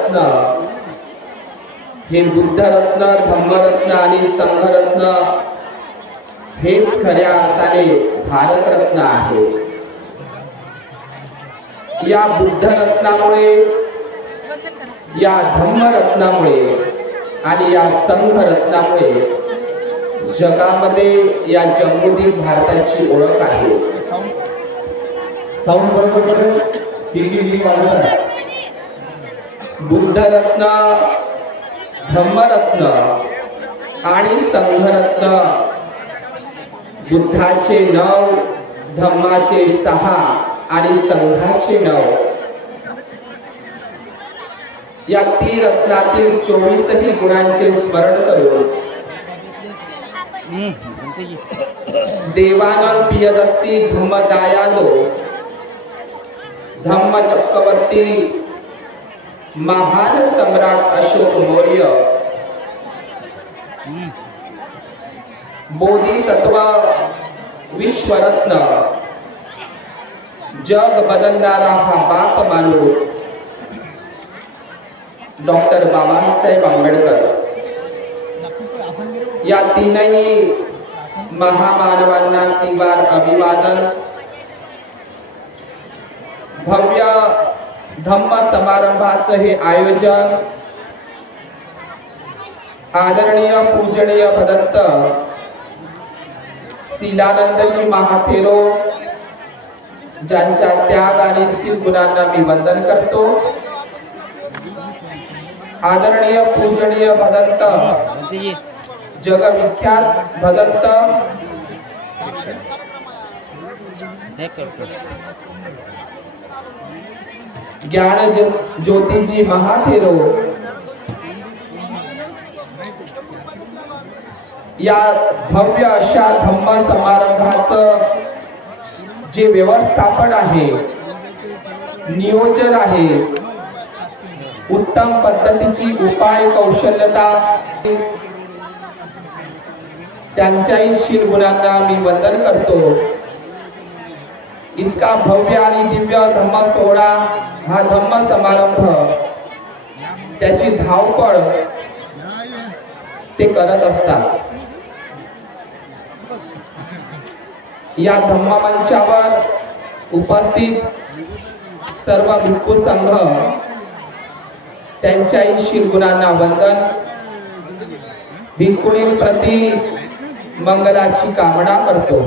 रत्न हे बुद्धरत्न, धम्मरत्न आणि संघरत्न हेच खऱ्या अर्थाने भारतरत्न आहे। या बुद्धरत्नामुळे, या धम्मरत्नामुळे आणि या संघरत्नामुळे जगामध्ये या जम्मूद्वीप भारताची ओळख आहे। साऊंड बरोबर बुद्धरत्न, धम्मरत्न आणि संघरत्न, बुद्धाचे 9, धम्माचे 6 आणि संघाचे 9, या त्रिरत्नातील 24 गुणांचे स्मरण करून देवानंद पियदस्ती धम्मदायादो धम्म चक्रवर्ती महान सम्राट अशोक मौर्य बोधिसत्व विश्वरत्न जग बदलणारा हा बाप माणूस डॉक्टर बाबासाहेब आंबेडकर या तीनही महामानवांना तीवार अभिवादन। भव्य धम्म समारंभाचं हे आयोजन आदरणीय पूजनीय भदंत शीलानंदजी महाथेरो ज्यांच्या त्याग आणि शील गुणांना मी वंदन करतो। आदरणीय पूजनीय भदंत जगविख्यात भदंत ज्ञान ज्योतिजी महाथेरो या भव्य अशा धम्म समारंभाचं जे व्यवस्थापन आहे, नियोजन आहे, उत्तम पद्धतीची उपाय कौशल्यता, त्यांच्याही शील गुणांना मी वंदन करतो। इतका भव्य आणि दिव्य धम्म सोहळा, हा धम्म समारंभ, त्याची धावपळ ते करत असतात। या धम्म मंचावर उपस्थित सर्व भिक्खू संघ त्यांच्याही शील गुणांना वंदन। भिक्खुनींप्रती मंगलाची कामना करतो।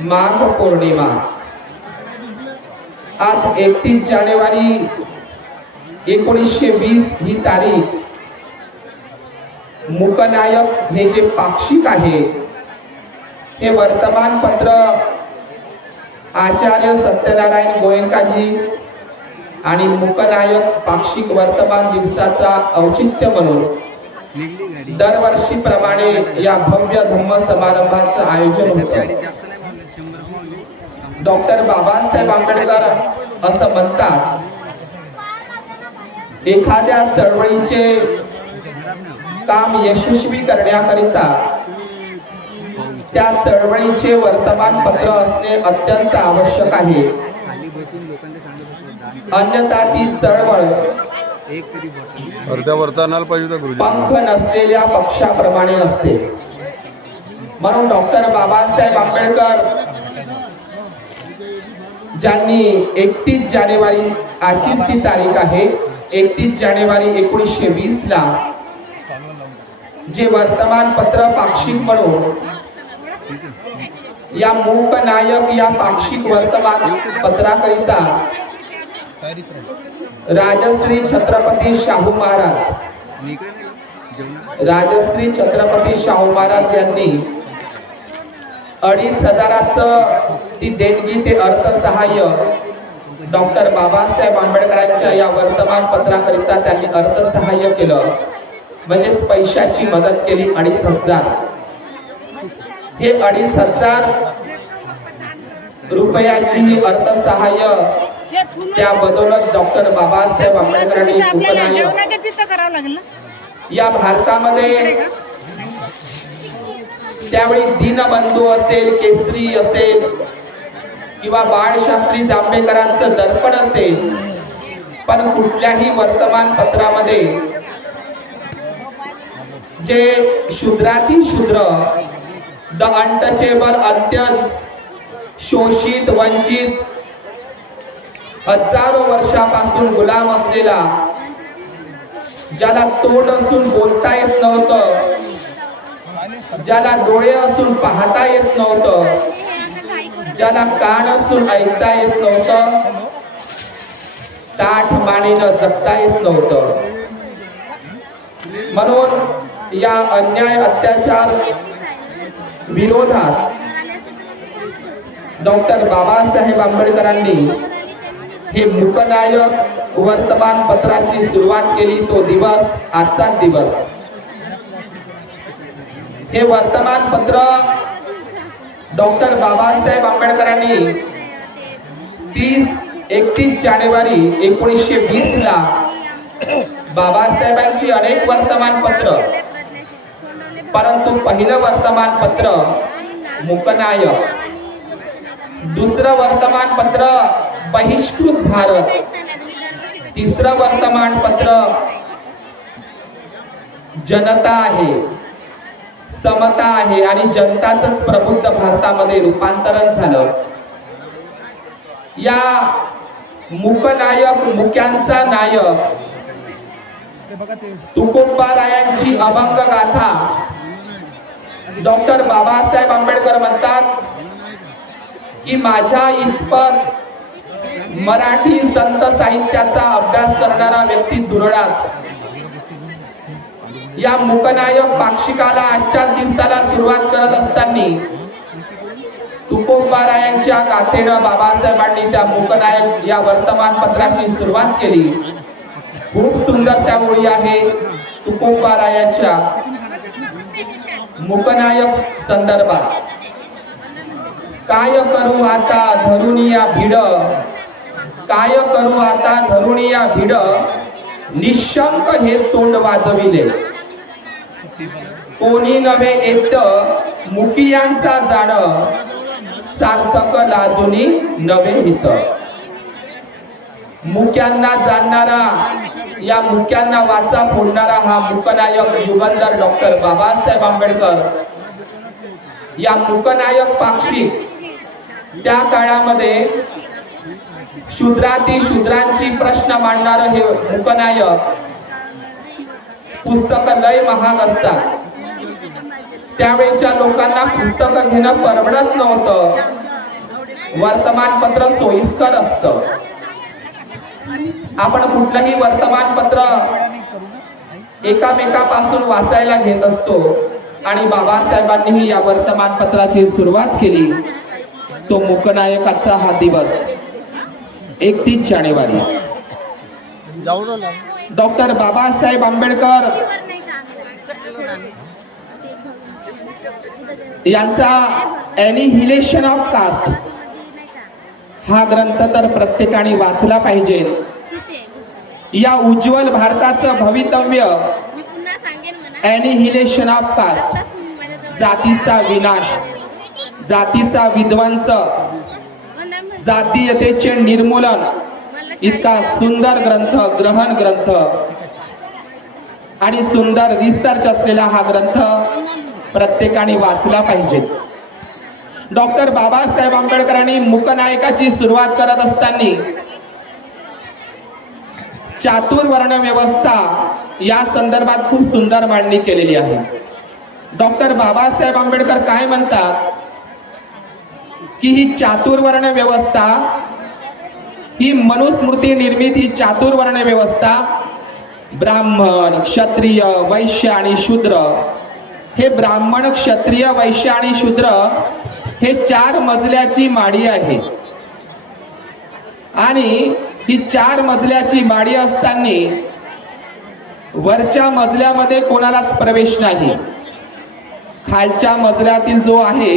माघ पौर्णिमा आज 31 जानेवारी 1920 ही तारीख मूकनायक हे जे पाक्षिक आहे, हे वर्तमानपत्र आचार्य सत्यनारायण गोयंकाजी आणि मूकनायक पाक्षिक वर्तमान दिवसाचा औचित्य म्हणून दरवर्षीप्रमाणे या भव्य धम्म समारंभाचं आयोजन होतं। डॉक्टर बाबासाहेब आंबेडकर असं म्हणतात, एखाद्या चळवळीचे काम यशस्वी करण्याकरिता त्या चळवळीचे वर्तमानपत्र असणे अत्यंत आवश्यक आहे, अन्यथा ती चळवळ पंख नसलेल्या पक्षाप्रमाणे असते। म्हणून डॉक्टर बाबासाहेब आंबेडकर ज्यांनी 31 जानेवारी आजचीच ती तारीख आहे, 31 जानेवारी 1920 ला जे वर्तमानपत्र पाक्षिक म्हणून या मूकनायक या पाक्षिक वर्तमानपत्राकरिता राजश्री छत्रपती शाहू महाराज, राजश्री छत्रपती शाहू महाराज यांनी 2,500चं ती देणगी ते अर्थसहाय्य डॉक्टर बाबासाहेब आंबेडकरांच्या या वर्तमानपत्राकरिता त्यांनी अर्थसहाय्य केलं, म्हणजेच पैशाची मदत केली 2,500। हे 2,500 रुपयाची अर्थसहाय्य त्या बदौलत डॉक्टर बाबासाहेब आंबेडकरांनी या भारतामध्ये त्यावेळी दीनबंधू असेल, केसरी असेल किंवा बाळशास्त्री जांभेकरांचं दर्पण असेल, पण कुठल्याही वर्तमानपत्रामध्ये जे शूद्राती शूद्र, द अनटचेबल, अंत्यज, शोषित, वंचित, हजारो वर्षापासून गुलाम असलेला, ज्याला तोंड असून बोलता येत नव्हतं, ज्याला डोळे असून पाहता येत नव्हतं, ज्याला कान असून ऐकता येत नव्हतं, ताठ मानेनं जगता येत नव्हतं. म्हणून या अन्याय अत्याचार विरोधात डॉक्टर बाबासाहेब आंबेडकरांनी हे मूकनायक वर्तमानपत्राची सुरुवात केली. तो दिवस आजचा दिवस. हे वर्तमानपत्र डॉक्टर बाबासाहेब आंबेडकरांनी 31 जानेवारी 1920 ला बाबासाहेबांची अनेक वर्तमानपत्र, परंतु पहिलं वर्तमानपत्र मूकनायक, दुसरं वर्तमानपत्र बहिष्कृत भारत, तिसरं वर्तमानपत्र जनता आहे, समता आहे आणि जनताच प्रबुद्ध भारतामध्ये रूपांतरण झालं. या मूकनायक, मुक्यांचा नायक तुकोबारायांची अभंग गाथा डॉक्टर बाबासाहेब आंबेडकर म्हणतात की माझ्या इतपत मराठी संत साहित्याचा अभ्यास करणारा व्यक्ती दुर्ळाच. या मूकनायक पाक्षिकाला आजच्या दिवसाला सुरुवात करत असताना तुकोबारायांच्या गाथेनं बाबासाहेबांनी त्या मूकनायक या वर्तमानपत्राची सुरुवात केली. खूप सुंदर त्या ओळी आहे तुकोबारायांच्या मूकनायक संदर्भात. काय करू आता धरुनिया भिड, काय करू आता धरुनिया भिड, निशंक हे तोंड वाजविले, कोणी नव्हे येत मुकियांचा जाण, सार्थक लाजुनी नवे हित. मुक्यांना जाणणारा, या मुक्यांना वाचा फोडणारा हा मूकनायक युगंधर डॉक्टर बाबासाहेब आंबेडकर. या मूकनायक पाक्षिक त्या काळामध्ये शूद्राती शूद्रांची प्रश्न मांडणारं हे मूकनायक पुस्तक लय महाग असतात. त्यावेळेच्या लोकांना पुस्तकं घेणं परवडत नव्हतं. वर्तमानपत्र सोयीस्कर असतं. आपण कुठलंही वर्तमानपत्र एकामेकापासून वाचायला घेत असतो आणि बाबासाहेबांनीही या वर्तमानपत्राची सुरुवात केली. तो मूकनायकाचा हा दिवस 31 जानेवारी. डॉक्टर बाबासाहेब आंबेडकर यांचा ॲनिहिलेशन ऑफ कास्ट हा ग्रंथ तर प्रत्येकाने वाचला पाहिजे. या उज्ज्वल भारताचं भवितव्य ॲनिहिलेशन ऑफ कास्ट, जातीचा विनाश, जातीचा विध्वंस, जातीयतेचे निर्मूलन, इतका सुंदर ग्रंथ, ग्रहण ग्रंथ आणि सुंदर रिसर्च असलेला हा ग्रंथ प्रत्येकाने वाचला पाहिजे. डॉक्टर बाबासाहेब आंबेडकरांनी मूकनायकाची सुरुवात करत असताना चातुर्वर्ण व्यवस्था या संदर्भात खूप सुंदर मांडणी केलेली आहे. डॉक्टर बाबासाहेब आंबेडकर काय म्हणतात की ही चातुर्वर्ण व्यवस्था, ही मनुस्मृती निर्मित ही चातुर्वर्ण व्यवस्था ब्राह्मण, क्षत्रिय, वैश्य आणि शूद्र, हे ब्राह्मण, क्षत्रिय, वैश्य आणि शूद्र हे 4 मजल्याची माडी आहे. आणि ही 4 मजल्याची माडी असताना वरच्या मजल्यामध्ये कोणालाच प्रवेश नाही. खालच्या मजल्यातील जो आहे,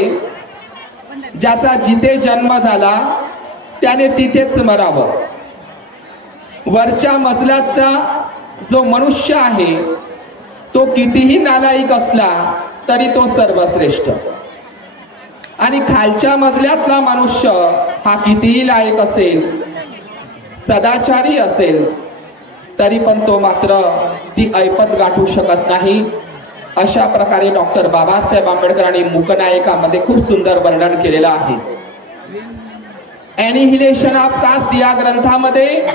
ज्याचा जिथे जन्म झाला त्याने तिथेच मरावं. वरच्या मजल्याचा जो मनुष्य आहे तो कितीही नालायक असला तरी तो सर्वश्रेष्ठ, आणि खालच्या मजल्यातला मनुष्य हा कितीही लायक असेल, सदाचारी असेल तरी पण तो मात्र ती ऐपत गाठू शकत नाही. अशा प्रकारे डॉक्टर बाबासाहेब आंबेडकरांनी मूकनायकामध्ये खूप सुंदर वर्णन केलेलं आहे. ॲनिहिलेशन ऑफ कास्ट या ग्रंथामध्ये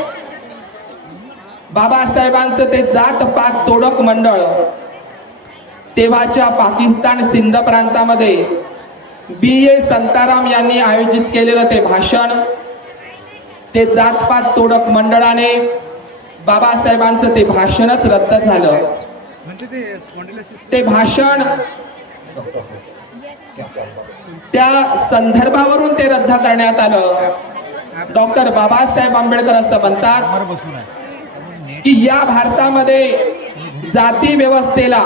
बाबासाहेबांचं ते जात पात तोडक मंडळ तेव्हाच्या पाकिस्तान सिंध प्रांतामध्ये B.A. संताराम यांनी आयोजित केलेलं ते भाषण, ते जातपात तोडक मंडळाने बाबासाहेबांचं ते भाषणच रद्द झालं. ते भाषण त्या संदर्भावरून ते रद्द करण्यात आलं. डॉक्टर बाबासाहेब आंबेडकर असं म्हणतात की या भारतामध्ये जाती व्यवस्थेला,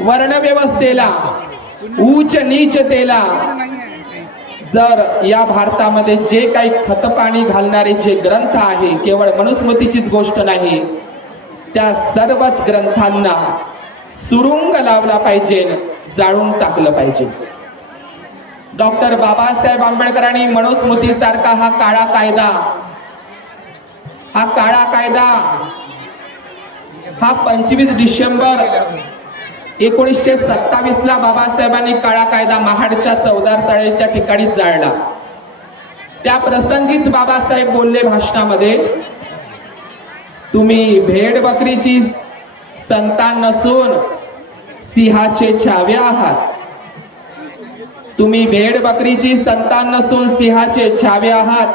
वर्ण व्यवस्थेला, उच्च नीचतेला जर या भारतामध्ये जे काही खतपाणी घालणारे जे ग्रंथ आहे, केवळ मनुस्मृतीचीच गोष्ट नाही, त्या सर्वच ग्रंथांना सुरुंग लावला पाहिजे, जाळून टाकलं पाहिजे. डॉक्टर बाबासाहेब आंबेडकरांनी मनुस्मृतीसारखा हा काळा कायदा हा 25 डिसेंबर 1927 ला बाबासाहेबांनी काळा कायदा महाडच्या चौदार तळेच्या ठिकाणी जाळला. त्या प्रसंगीच बाबासाहेब बोलले भाषणामध्ये, तुम्ही भेड बकरीची संतान नसून सिंहाचे छावे आहात. तुम्ही भेड बकरीची संतान नसून सिंहाचे छावे आहात.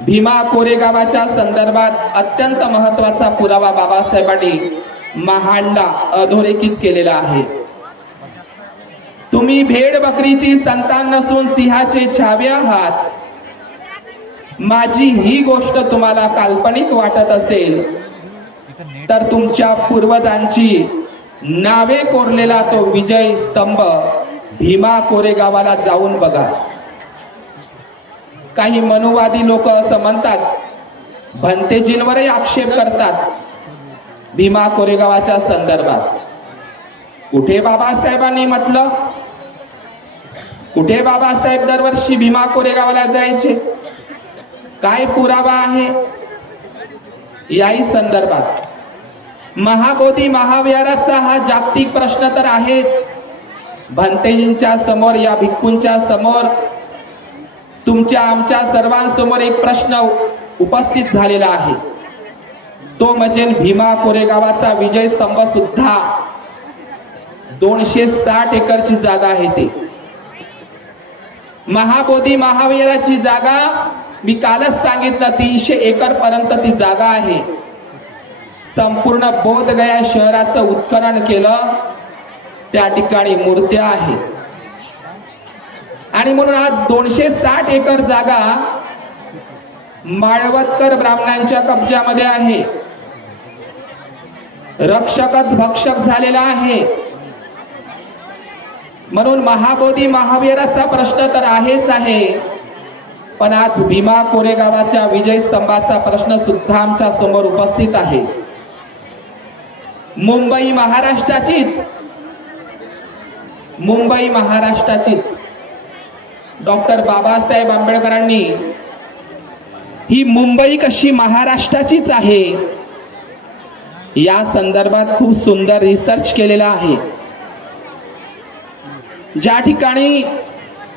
भीमा कोरेगावाच्या संदर्भात अत्यंत महत्वाचा पुरावा बाबासाहेबांनी महाडला अधोरेखित केलेला आहे. तुम्ही भेड बकरीची संतान नसून सिंहाचे छावे आहात. माझी ही गोष्ट तुम्हाला काल्पनिक वाटत असेल तर तुमच्या पूर्वजांची नावे कोरलेला तो विजय स्तंभ भीमा कोरेगावाला जाऊन बघा. काही मनुवादी लोक असं म्हणतात, भंतेजींवरही आक्षेप करतात भीमा कोरेगावाच्या संदर्भात. कुठे बाबासाहेबांनी म्हटलं, कुठे बाबासाहेब दरवर्षी भीमा कोरेगावाला जायचे? काय पुरावा आहे याही संदर्भात? महाबोधी महाविहाराचा हा जागतिक प्रश्न तर आहेच. भंतेजींच्या समोर, या भिक्खूंच्या समोर, तुमच्या आमच्या सर्वांसमोर एक प्रश्न उपस्थित झालेला आहे. तो म्हणजे भीमा कोरेगावाचा विजय स्तंभ सुद्धा 260 एकरची जागा आहे. ती महाबोधी महाविहाराची जागा मी कालच सांगितलं 300 एकर पर्यंत ती जागा आहे. संपूर्ण बोधगया शहराचं उत्खनन केलं, त्या ठिकाणी मूर्त्या आहे. आणि म्हणून आज 260 एकर जागा माळवतकर ब्राह्मणांच्या कब्जामध्ये आहे. रक्षकच भक्षक झालेला आहे. म्हणून महाबोधी महाविहाराचा प्रश्न तर आहेच आहे, पण आज भीमा कोरेगावाच्या विजय स्तंभाचा प्रश्न सुद्धा आमच्या समोर उपस्थित आहे. मुंबई महाराष्ट्राचीच डॉक्टर बाबासाहेब आंबेडकरांनी ही मुंबई कशी महाराष्ट्राचीच आहे या संदर्भात खूप सुंदर रिसर्च केलेला आहे. ज्या ठिकाणी,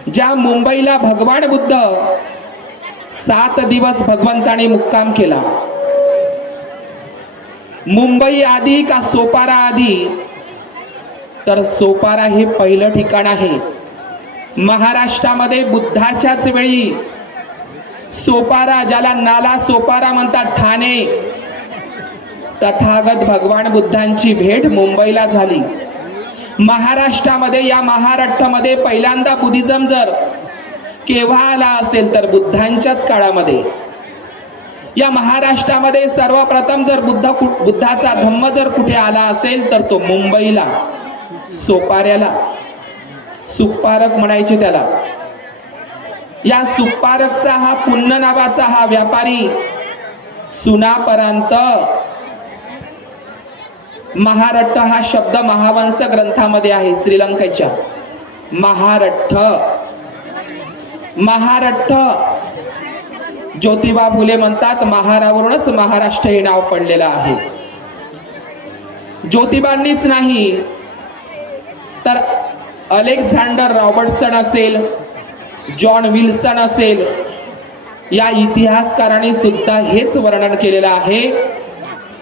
ज्या मुंबईला भगवान बुद्ध 7 दिवस भगवंताने मुक्काम केला, मुंबई आधी का सोपारा आधी? तर सोपारा हे पहिलं ठिकाण आहे. महाराष्ट्रामध्ये बुद्धाच्याच वेळी सोपारा, ज्याला नाला सोपारा म्हणतात, ठाणे, तथागत भगवान बुद्धांची भेट मुंबईला झाली. महाराष्ट्रामध्ये, या महाराष्ट्रामध्ये पहिल्यांदा बुद्धिझम जर केव्हा आला असेल तर बुद्धांच्याच काळामध्ये. या महाराष्ट्रामध्ये सर्वप्रथम जर बुद्धाचा धम्म जर कुठे आला असेल तर तो मुंबईला, सोपाऱ्याला. सुपारक म्हणायचे त्याला. या सुपारकचा हा पुण्य नावाचा हा व्यापारी सुनापर्यंत महारठ्ठ हा शब्द महावंश ग्रंथामध्ये आहे. श्रीलंकेच्या महारठ्ठ ज्योतिबा फुले म्हणतात महारावरूनच महाराष्ट्र हे नाव पडलेलं आहे. ज्योतिबांनीच नाही तर अलेक्झांडर रॉबर्टसन असेल, जॉन विल्सन असेल, या इतिहासकारांनी सुद्धा हेच वर्णन केलेलं आहे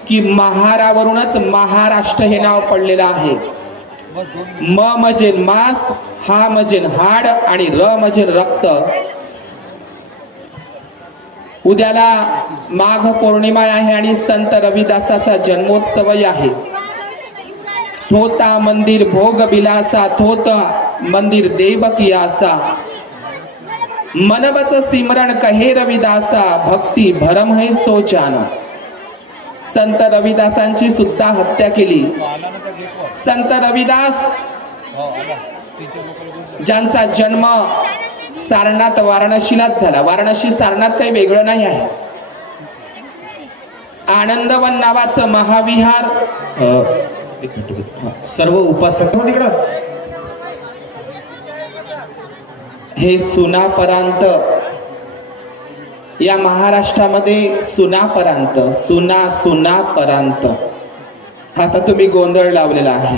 की महारावरूनच महाराष्ट्र हे नाव पडलेलं आहे. म म्हणजे मांस, हा म्हणजे हाड आणि र म्हणजे रक्त. उद्याला माघ पौर्णिमा आहे आणि संत रविदासाचा जन्मोत्सवही आहे. थोता मंदिर भोग बिलासा, थोता मंदिर देवकी आसा, मनवच सिमरण कहे रविदासा, भक्ती भरम है सो जाना. संत रविदासांची सुद्धा हत्या केली. संत रविदास ज्यांचा जन्म सारनाथ वाराणसीलाच झाला. वाराणसी सारनाथ काही वेगळं नाही आहे. आनंदवन नावाचं महाविहार सर्व उपासक हे सुनापरांत, या महाराष्ट्रामध्ये सुनापरांत, सुनापरांत, आता तुम्ही गोंधळ लावलेला आहे.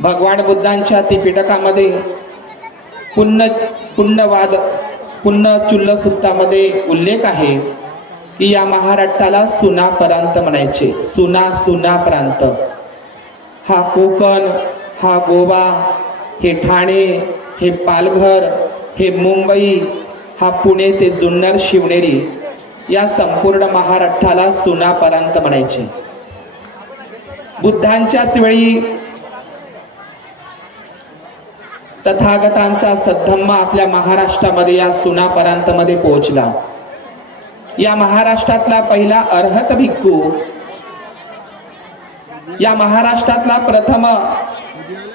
भगवान बुद्धांच्या त्रिपिटकामध्ये पुण्यचूल्ल सूक्तामध्ये उल्लेख आहे की या महाराष्ट्राला सुनापरांत म्हणायचे. सुना प्रांत. हा कोकण, हा गोवा, हे ठाणे, हे पालघर, हे मुंबई, हा पुणे ते जुन्नर शिवनेरी, या संपूर्ण महाराष्ट्राला सुनापरांत म्हणायचे. बुद्धांच्याच वेळी तथागतांचा सद्धम्म आपल्या महाराष्ट्रामध्ये या सुनापरांत मध्ये पोहोचला. या महाराष्ट्रातला पहिला अर्हत भिक्खू, या महाराष्ट्रातला प्रथम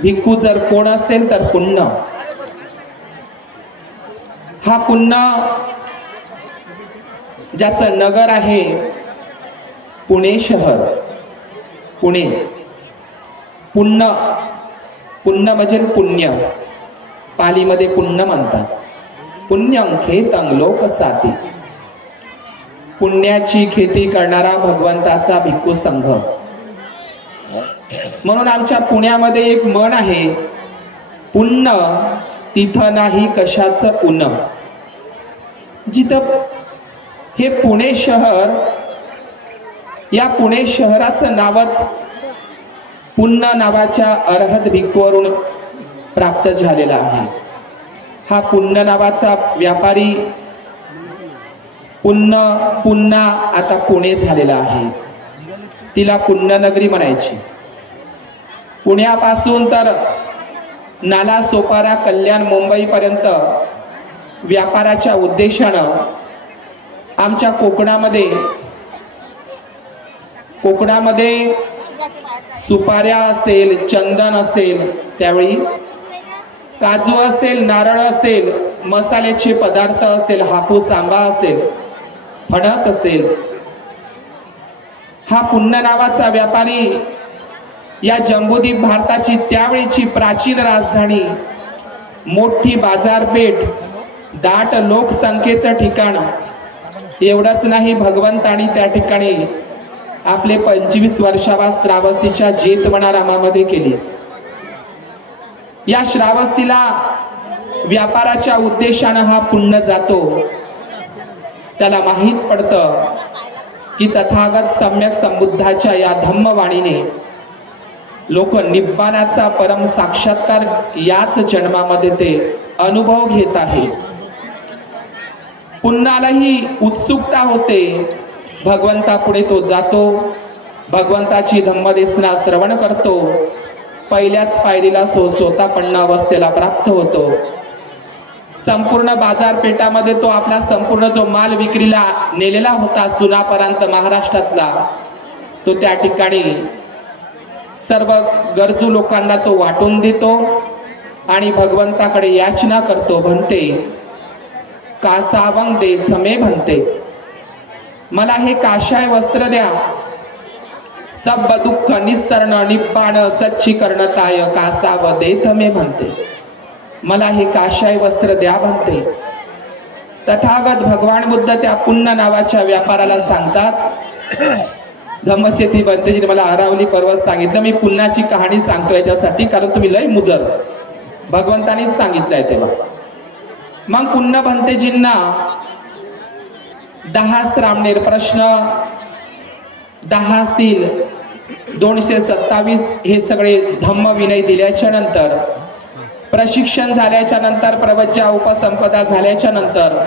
भिक्खू जर कोण असेल तर पुण्य. हा पुण्य ज्याचं नगर आहे पुणे शहर. पुणे. पुण्य म्हणजे पुण्य, पालीमध्ये पुण्य म्हणतात. पुण्यं खेतं लोक साती. पुण्याची खेती करणारा भगवंताचा भिक्खू संघ. म्हणून आमच्या पुण्यामध्ये एक म्हण आहे, पुण्य तिथं नाही कशाचं उन. जिथं हे पुणे शहर, या पुणे शहराचं नावच पुण्य नावाच्या अर्हत भिक्खूवरून प्राप्त झालेला आहे. हा पुण्य नावाचा व्यापारी पुन्हा आता पुणे झालेला आहे. तिला पुण्यनगरी म्हणायची. पुण्यापासून तर नाला सोपारा कल्याण मुंबई पर्यंत व्यापाराच्या उद्देशानं आमच्या कोकणामध्ये सुपाऱ्या असेल, चंदन असेल, त्यावेळी काजू असेल, नारळ असेल, मसाल्याचे पदार्थ असेल, हापूस आंबा असेल, फणस असेल, हा पुण्य नावाचा व्यापारी या जम्बूद्वीप भारताची त्यावेळीची प्राचीन राजधानी, मोठी बाजारपेठ, दाट लोकसंख्येचं ठिकाण. एवढंच नाही, भगवंतानी त्या ठिकाणी आपले 25 वर्षावा श्रावस्तीच्या जेतवनारामामध्ये केली. या श्रावस्तीला व्यापाराच्या उद्देशानं हा पुण्य जातो. त्याला माहीत पडतं की तथागत सम्यक संबुद्धाच्या या धम्मवाणीने लोक निब्बाणाचा परम साक्षात्कार याच जन्मामध्ये ते अनुभव घेत आहे. पुन्हालाही उत्सुकता होते. भगवंतापुढे तो जातो, भगवंताची धम्मदेशना श्रवण करतो. पहिल्याच पायरीला स्वतःपन्न अवस्थेला प्राप्त होतो. संपूर्ण बाजारपेठामध्ये तो आपला संपूर्ण जो माल विक्रीला नेलेला होता सुनापरांत महाराष्ट्रातला, तो त्या ठिकाणी सर्व गरजू लोकांना तो वाटून देतो आणि भगवंताकडे याचना करतो. म्हणते कासावंग देथ मे म्हणते, मला हे काशाय वस्त्र द्या. सब दुःख निस्सरण निब्बाण सच्चीकरणताय कासाव देथ मे म्हणते, मला हे काशाय वस्त्र द्या म्हणते. तथागत भगवान बुद्ध त्या पुण्य नावाच्या व्यापाराला सांगतात. धम्मचेती बंतेजीने मला अरावली पर्वत सांगितलं. मी पुण्याची कहाणी सांगतो याच्यासाठी, कारण तुम्ही लय मुजर, भगवंतानीच सांगितलंय तेव्हा. मग पुण्य भंतेजींना 10 श्रामणेर प्रश्न, 10 सील, 227 हे सगळे धम्म विनय दिल्याच्या नंतर, प्रशिक्षण झाल्याच्या नंतर, प्रवज्जा उपसंपदा झाल्याच्या नंतर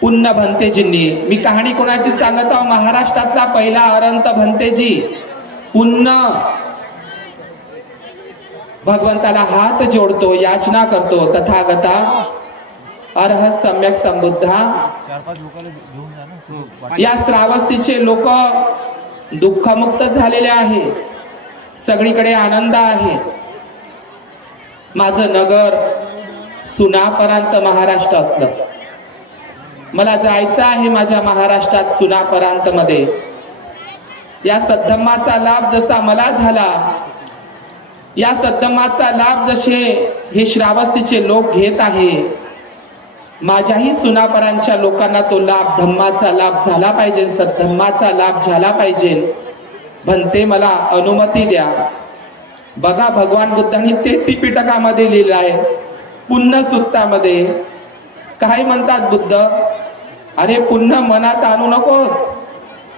पुण्य भंतेजींनी, मी कहाणी कोणाची सांगत आहो, महाराष्ट्रातला पहिला अरंत भंतेजी पुण्य भगवंताला हात जोडतो, याचना करतो, तथागता अर्हत सम्यक संबुद्धा. या श्रावस्तीचे लोक दुःखमुक्त झालेले आहे, सगळीकडे आनंद आहे. माझं नगर सुनापरांत महाराष्ट्रातलं, मला जायचं आहे माझ्या महाराष्ट्रात सुनापरांत मध्ये. या सद्धम्माचा लाभ जसा मला झाला, या सद्धम्माचा लाभ जसे हे श्रावस्तीचे लोक घेत आहे, माझ्याही सुनापरांच्या लोकांना तो लाभ, धम्माचा लाभ झाला पाहिजे, सद्धम्माचा लाभ झाला पाहिजे. भंते मला अनुमती द्या. बघा भगवान बुद्धांनी ते त्रिपिटकामध्ये लिहिलं आहे, पुण्य सुत्तामध्ये काय म्हणतात बुद्ध, अरे पुण्य मनात आणू नकोस.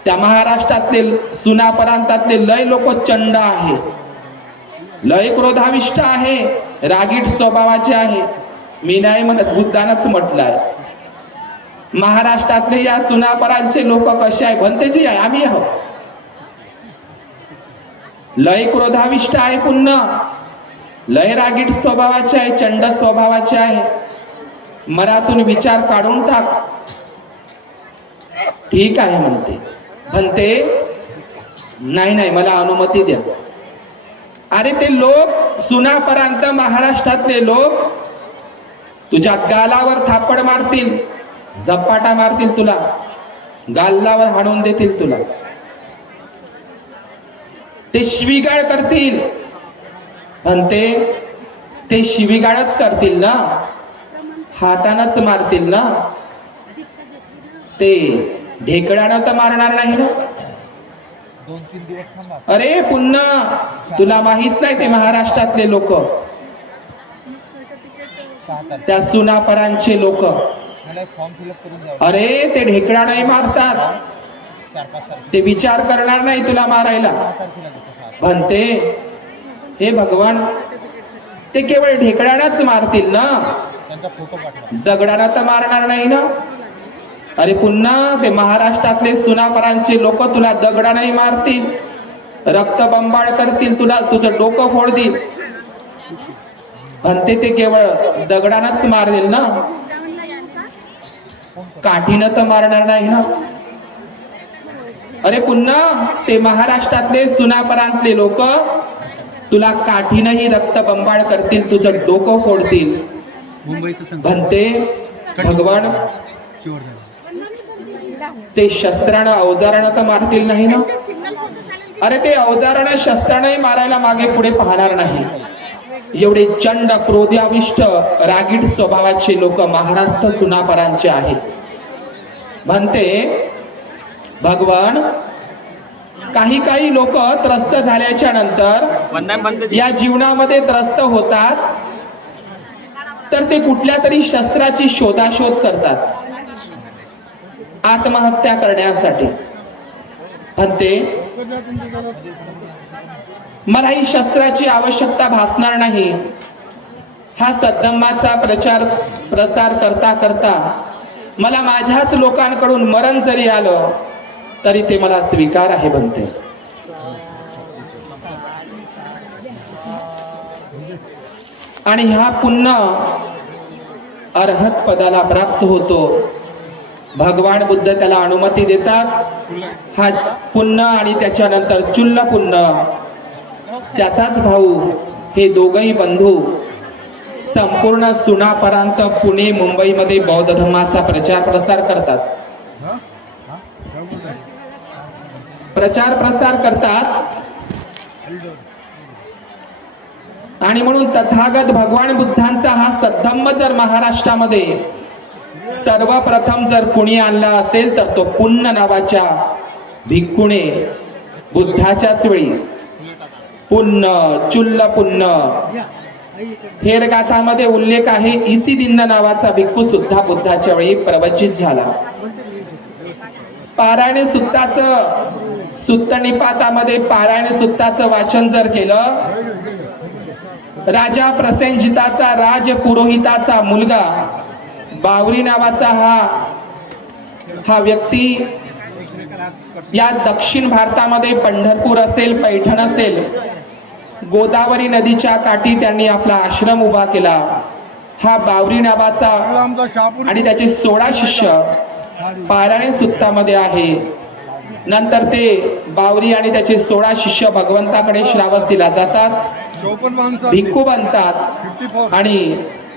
त्या महाराष्ट्रातले सुनापरांतातले लय लोक चंड आहे, लय क्रोधाविष्ट आहे, रागीट स्वभावाचे आहे. मी नाही म्हणत, बुद्धानच म्हटलंय. महाराष्ट्रातले या सुनापरांचे लोक कसे आहे, भंतेजी आहे, आम्ही आहोत. लय क्रोधाविष्ट आहे पुन्हा, लय रागीट स्वभावाचे आहे, चंड स्वभावाचे आहे. मनातून विचार काढून टाक. ठीक आहे म्हणते भंते, नाही नाही मला अनुमती द्या. अरे ते लोक सुनापरांत महाराष्ट्रातले लोक तुझ्या गालावर थापड मारतील, झपाटा मारतील, तुला गालावर हाणून देतील, तुला ते शिवीगाळ करतील. म्हणते ते शिवीगाळच करतील ना, हातानच मारतील ना, ते ढेकळानं तर मारणार नाही ना. अरे पुन्हा तुला माहित नाही, ते महाराष्ट्रातले लोक, त्या सुनापरांचे लोक, अरे ते ढेकळानंही मारतात, ते विचार करणार नाही तुला मारायला. म्हणते हे भगवान, ते केवळ ढेकळानंच मारतील ना, दगडानं तर मारणार नाही ना. अरे पुन्हा ते महाराष्ट्रातले सुनापरांचे लोक तुला दगडानंही मारतील, रक्तबंबाळ करतील, तुला तुझं डोकं फोडतील. म्हणते ते केवळ दगडानंच मारेल ना, काठीनं तर मारणार नाही ना. अरे पुन्हा ते महाराष्ट्रातले सुनापरांतले लोक तुला काठीनंही रक्तबंबाळ करतील, तुझं डोकं फोडतील. म्हणते भगवान, ते शस्त्रानं अवजारानं तर मारतील नाही ना. अरे ते अवजारानं शस्त्रानंही मारायला मागे पुढे पाहणार नाही. एवढे चंड क्रोधाविष्ट रागीट स्वभावाचे लोक महाराष्ट्र सुनापरांचे आहेत. म्हणते भगवान, काही काही लोक त्रस्त झाल्याच्या नंतर या जीवनामध्ये त्रस्त होतात, तर ते कुठल्या तरी शस्त्राची शोधाशोध करतात आत्महत्या करण्यासाठी. म्हणते मला ही शस्त्राची आवश्यकता भासणार नाही. हा सद्धम्माचा प्रसार करता करता मला माझ्याच लोकांकडून मरण जरी आलं तरी ते मला स्वीकार आहे. म्हणते आणि हा पुन्हा अर्हत पदाला प्राप्त होतो. भगवान बुद्ध त्याला अनुमती देतात. हा पुण्य आणि त्याच्यानंतर चुल्ल पुण्य, त्याचाच भाऊ, हे दोघही बंधू संपूर्ण सुनापरांत पुणे मुंबईमध्ये बौद्ध धर्माचा प्रचार प्रसार करतात. प्रचार प्रसार करतात. आणि म्हणून तथागत भगवान बुद्धांचा हा सद्धम्म जर महाराष्ट्रामध्ये सर्वप्रथम जर कुणी आणला असेल तर तो पुन्न नावाच्या भिक्खूने बुद्धाच्याच वेळी पुन्न चुल्ल पुन्न थेरगाथामध्ये उल्लेख आहे. इसिदिन्न नावाचा भिक्खू सुद्धा बुद्धाच्या वेळी प्रवचित झाला. पारायण सुत्ताचं सुत्त निपातामध्ये पारायण सुत्ताचं वाचन जर केलं, राजा प्रसेनजिताचा राजपुरोहिताचा मुलगा बावरी नावाचा हा व्यक्ती या दक्षिण भारतामध्ये पंढरपूर असेल, पैठण असेल, गोदावरी नदीच्या काठी त्यांनी आपला आश्रम उभा केला. हा बावरी नावाचा आणि त्याचे 16 शिष्य पारायण सुत्तामध्ये आहे. नंतर ते बावरी आणि त्याचे 16 शिष्य भगवंताकडे श्रावस्तीला जातात, भिक्खू बनतात आणि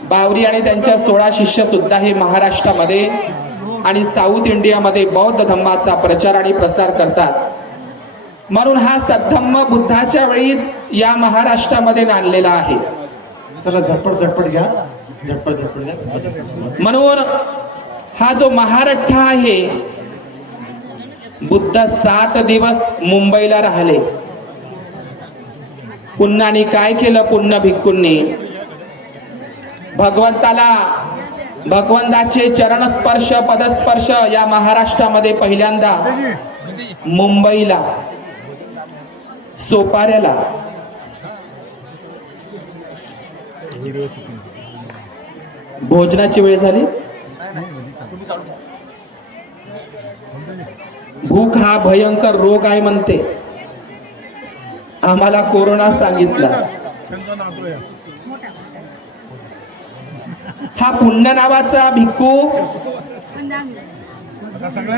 बावरी आणि त्यांच्या 16 शिष्य सुद्धा हे महाराष्ट्रामध्ये आणि साऊथ इंडियामध्ये बौद्ध धम्माचा प्रचार आणि प्रसार करतात. म्हणून हा सद्धम्म बुद्धाच्या वेळीच या महाराष्ट्रामध्ये नांदलेला आहे. चला झटपट घ्या, झटपट घ्या. म्हणून हा जो महारठ्ठा आहे, बुद्ध 7 दिवस मुंबईला राहिले. पुन्हानी काय केलं? पुन्हा भिक्खूंनी भगवंताचे चरणस्पर्श पदस्पर्श या महाराष्ट्रामध्ये पहिल्यांदा मुंबईला सोपाऱ्याला भोजनाची वेळ झाली. भूक हा भयंकर रोग आहे म्हणते. आम्हाला कोरोना सांगितला. हा पुण्य नावाचा भिक्खू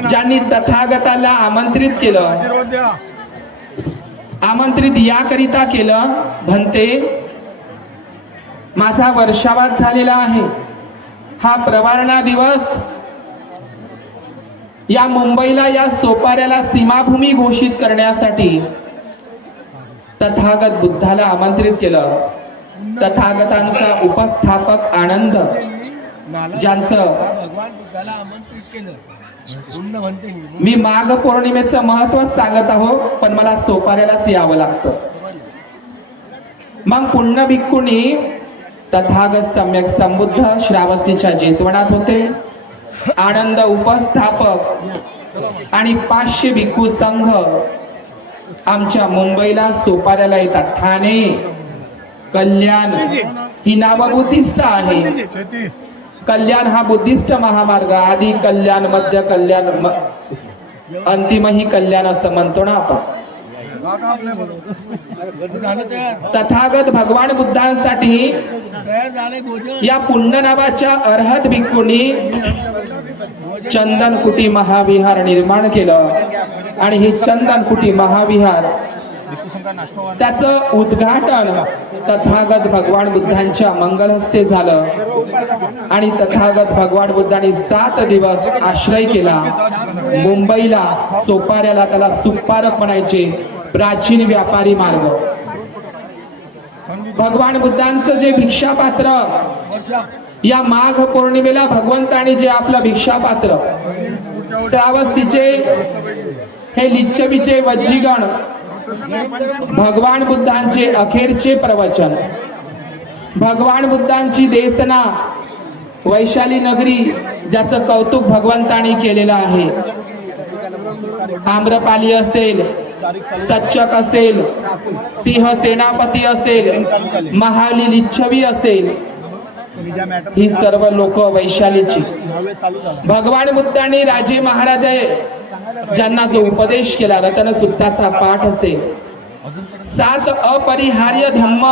ज्यांनी तथागताला आमंत्रित केलं, आमंत्रित याकरिता केलं म्हणते, माझा वर्षावास झालेला आहे. हा प्रवारणा दिवस या मुंबईला या सोपाऱ्याला सीमाभूमी घोषित करण्यासाठी तथागत बुद्धाला आमंत्रित केलं. तथागतांचा उपस्थापक आनंद ज्यांचं मी माघ पौर्णिमेचं महत्व सांगत आहो, पण मला सोपाऱ्यालाच यावं लागतं. मग पुण्य भिक्खूंनी तथागत सम्यक संबुद्ध श्रावस्तीच्या जेतवनात होते. आनंद उपस्थापक आणि 500 भिक्खू संघ आमच्या मुंबईला सोपाऱ्याला येतात. ठाणे, कल्याण ही नाव बुद्धिस्ट आहे. कल्याण हा बुद्धिस्ट महामार्ग, आधी कल्याण, मध्य कल्याण, अंतिमही कल्याण असं म्हणतो ना आपण. तथागत भगवान बुद्धांसाठी या पुण्य नावाच्या अर्हत भिक्खूंनी चंदनकुटी महाविहार निर्माण केलं आणि हे चंदनकुटी महाविहार त्याचं उद्घाटन तथागत भगवान बुद्धांच्या मंगल हस्ते झालं आणि तथागत भगवान बुद्धांनी 7 दिवस आश्रय केला मुंबईला सोपाऱ्याला. त्याला सुपारक म्हणायचे, प्राचीन व्यापारी मार्ग. भगवान बुद्धांचं जे भिक्षापात्र या माघ पौर्णिमेला भगवंताने जे आपलं भिक्षापात्र श्रावस्तीचे हे लिच्छवीचे वज्जीगण भगवान बुद्धांचे अखेरचे प्रवचन, भगवान बुद्धांची देसना वैशाली नगरी ज्याचं कौतुक भगवंताने केलेलं आहे. आम्रपाली असेल, सच्चक असेल, सिंह सेनापती असेल, महाली लिच्छवी असेल, ही सर्व लोक वैशालीची. भगवान बुद्धांनी राजे महाराजे ज्यांना जो उपदेश केला, रतन सुत्ताचा पाठ असेल, 7 अपरिहार्य धम्म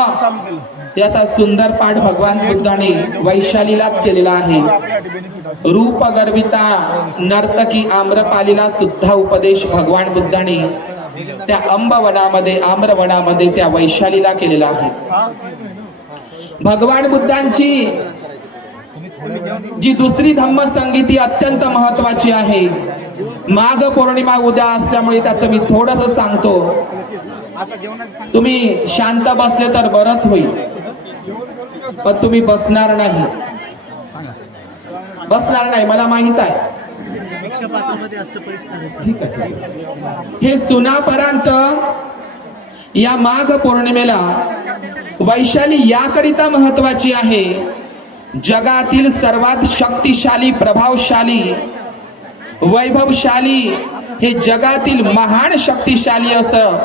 याचा सुंदर पाठ भगवान बुद्धांनी वैशालीलाच केलेला आहे. रूप गर्विता नर्तकी आम्रपालीला सुद्धा उपदेश भगवान बुद्धांनी त्या अंबवनामध्ये आम्रवनामध्ये त्या वैशालीला केलेला आहे. भगवान बुद्धांची जी दुसरी धम्म संगीती अत्यंत महत्वाची आहे. माघ पौर्णिमा उद्या असल्यामुळे त्याचं मी थोडंसं सांगतो. तुम्ही शांत बसले तर बरंच होईल, पण तुम्ही बसणार नाही. बसणार नाही, मला माहित आहे. ठीक आहे. हे सुनापर्यंत या माघ पौर्णिमेला वैशाली याकरिता महत्वाची आहे, जगातील सर्वात शक्तिशाली, प्रभावशाली, वैभवशाली, हे जगातील महान शक्तिशाली असं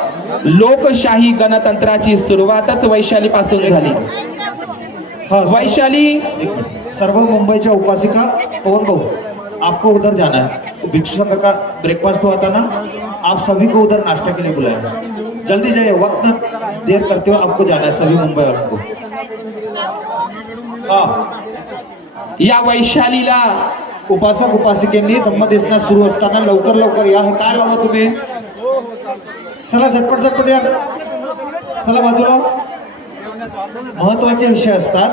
लोकशाही गणतंत्राची सुरुवातच वैशाली पासून झाली. हाँ, वैशाली सर्व मुंबई का उपासिका पवन भाऊ, आपको उधर जाना है। भिक्षु संघ का ब्रेकफास्ट हुआ था ना, आप सभी को उधर नाश्ता के लिए बुलाया। जल्दी जाइए, वक्त देर करते हो, आपको जाना है सभी मुंबई वालों को। हाँ, या वैशालीला उपासक उपासिकेंनी धम्मदेसना सुरू असताना लवकर लवकर या. हे काय लावलं तुम्ही? चला झटपट झटपट या, चला बाजूला. महत्वाचे विषय असतात.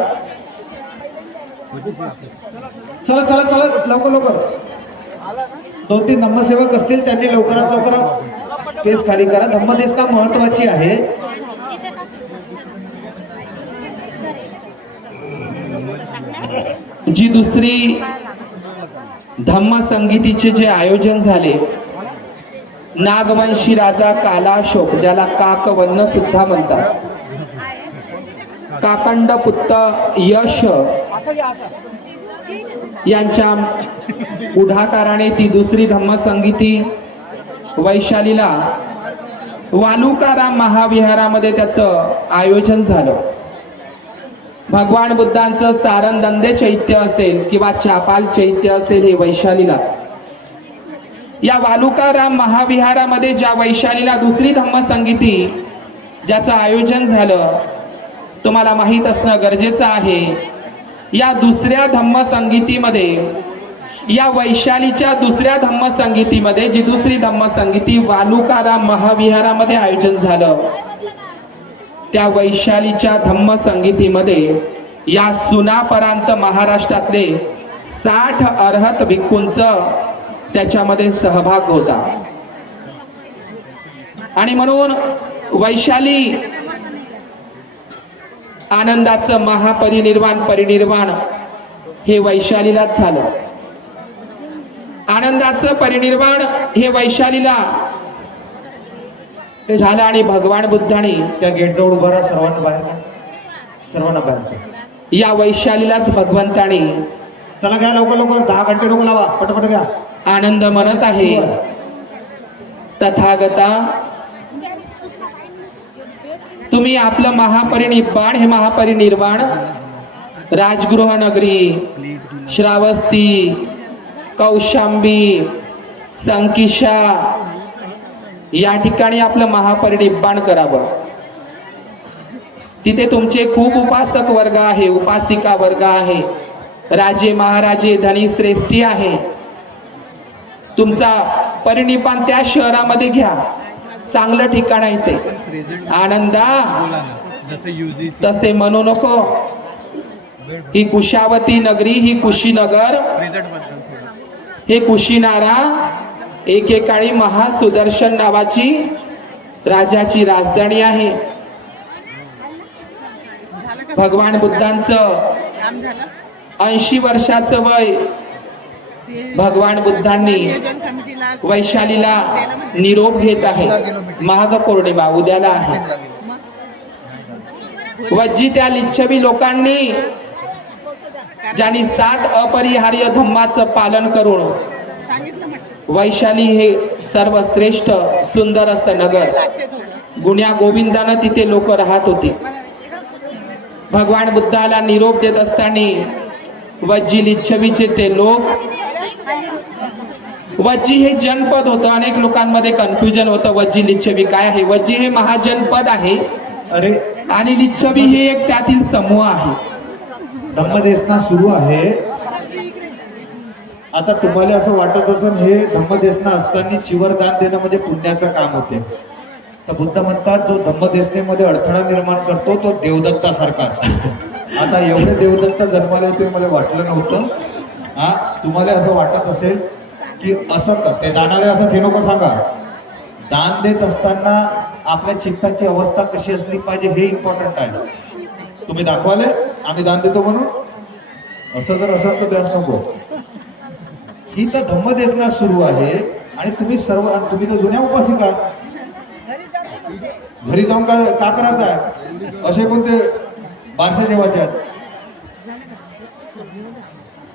चला चला चला लवकर लवकर. 2-3 धम्मसेवक असतील, त्यांनी लवकरात लवकर पेस खाली करा. धम्मदेसना महत्वाची आहे. जी दुसरी धम्म संगीतीचे जे आयोजन झाले, नागवंशी राजा कालाशोक, ज्याला काकवन्न सुद्धा म्हणतात, काकंड पुत्र यश यांच्या पुढाकाराने ती दुसरी धम्म संगीती वैशालीला वालुकाराम महाविहारामध्ये त्याचं आयोजन झालं. भगवान बुद्धांचं सारंदंदे चैत्य असेल किंवा चापाल चैत्य असेल, हे वैशालीलाच. या वालुकाराम महाविहारामध्ये ज्या वैशालीला दुसरी धम्म संगीती ज्याचं आयोजन झालं, तुम्हाला माहित असणं गरजेचं आहे. या दुसऱ्या धम्म संगीतीमध्ये, या वैशालीच्या दुसऱ्या धम्म संगीतीमध्ये, जी दुसरी धम्म संगीती वालुकाराम महाविहारामध्ये आयोजन झालं, त्या वैशालीच्या धम्म संगीतीमध्ये या सुनापरांत महाराष्ट्रातले 60 अर्हत भिक्खूंचं त्याच्यामध्ये सहभाग होता. आणि म्हणून वैशाली आनंदाचं महापरिनिर्वाण, परिनिर्वाण हे वैशालीलाच झालं. आनंदाचं परिनिर्वाण हे वैशालीला झालं आणि भगवान बुद्धांनी त्या गेट जवळ उभा राहा. सर्वांना बाहेर काढा. सर्वांना बाहेर काढा. या वैशालीलाच भगवंतानी, चला घ्या लवकर लवकर, 10 घंटे लोक लावा, पटपट घ्या. आनंद म्हणत आहे, तथागता तुम्ही आपलं महापरिनिर्वाण, हे महापरिनिर्वाण राजगृह नगरी, श्रावस्ती, कौशांबी, संकिशा या ठिकाणी आपलं महापरिनिर्वाण करावं. तिथे तुमचे खूप उपासक वर्ग आहे, उपासिका वर्ग आहे, राजे महाराजे धनी श्रेष्ठी आहे. तुमचा परिनिर्वाण त्या शहरामध्ये घ्या, चांगलं ठिकाण आहे ते. आनंदा तसे म्हणू नको. ही कुशावती नगरी, ही कुशीनगर, हे कुशीनारा एकेकाळी महासुदर्शन नावाची राजाची राजधानी आहे. भगवान बुद्धांचं 80 वर्षाचं वय, भगवान बुद्धांनी वैशालीला निरोप घेत आहे. माघ पौर्णिमा उद्याला आहे. वज्जी त्या लिच्छवी लोकांनी, ज्यांनी 7 अपरिहार्य धम्माचं पालन करून वैशाली हे सर्वश्रेष्ठ सुंदर असं नगर, गुण्या गोविंदानं तिथे लोक राहत होते. भगवान बुद्धाला निरोप देत असताना वज्जी लिच्छवीचे ते लोक, वज्जी हे जनपद होतं. अनेक लोकांमध्ये कन्फ्युजन होतं, वज्जी लिच्छवी काय आहे. वज्जी हे महाजनपद आहे, अरे, आणि लिच्छवी हे एक त्यातील समूह आहे. धम्मदेसना सुरू आहे. आता तुम्हाला असं वाटत असेल हे धम्मदेसना असताना चिवरदान देणं म्हणजे पुण्याचं काम होते. तर बुद्ध म्हणतात, जो धम्मदेसनेमध्ये अडथळा निर्माण करतो तो देवदत्तासारखा असतो. आता एवढे देवदत्त जन्माला होते मला वाटलं नव्हतं. हा, तुम्हाला असं वाटत असेल की असं करते जाणारे, असं ते नको सांगा. दान देत असताना आपल्या चित्ताची अवस्था कशी असली पाहिजे हे इम्पॉर्टंट आहे. तुम्ही दाखवाले आम्ही दान देतो म्हणून? असं जर असेल तर त्यास नको. ही तर धम्मदेसना सुरू आहे आणि तुम्ही तुम्ही तर जुन्या उपासिका घरी जाऊन का करायचं आहे? असे कोणते बारसे देवाचे आहेत?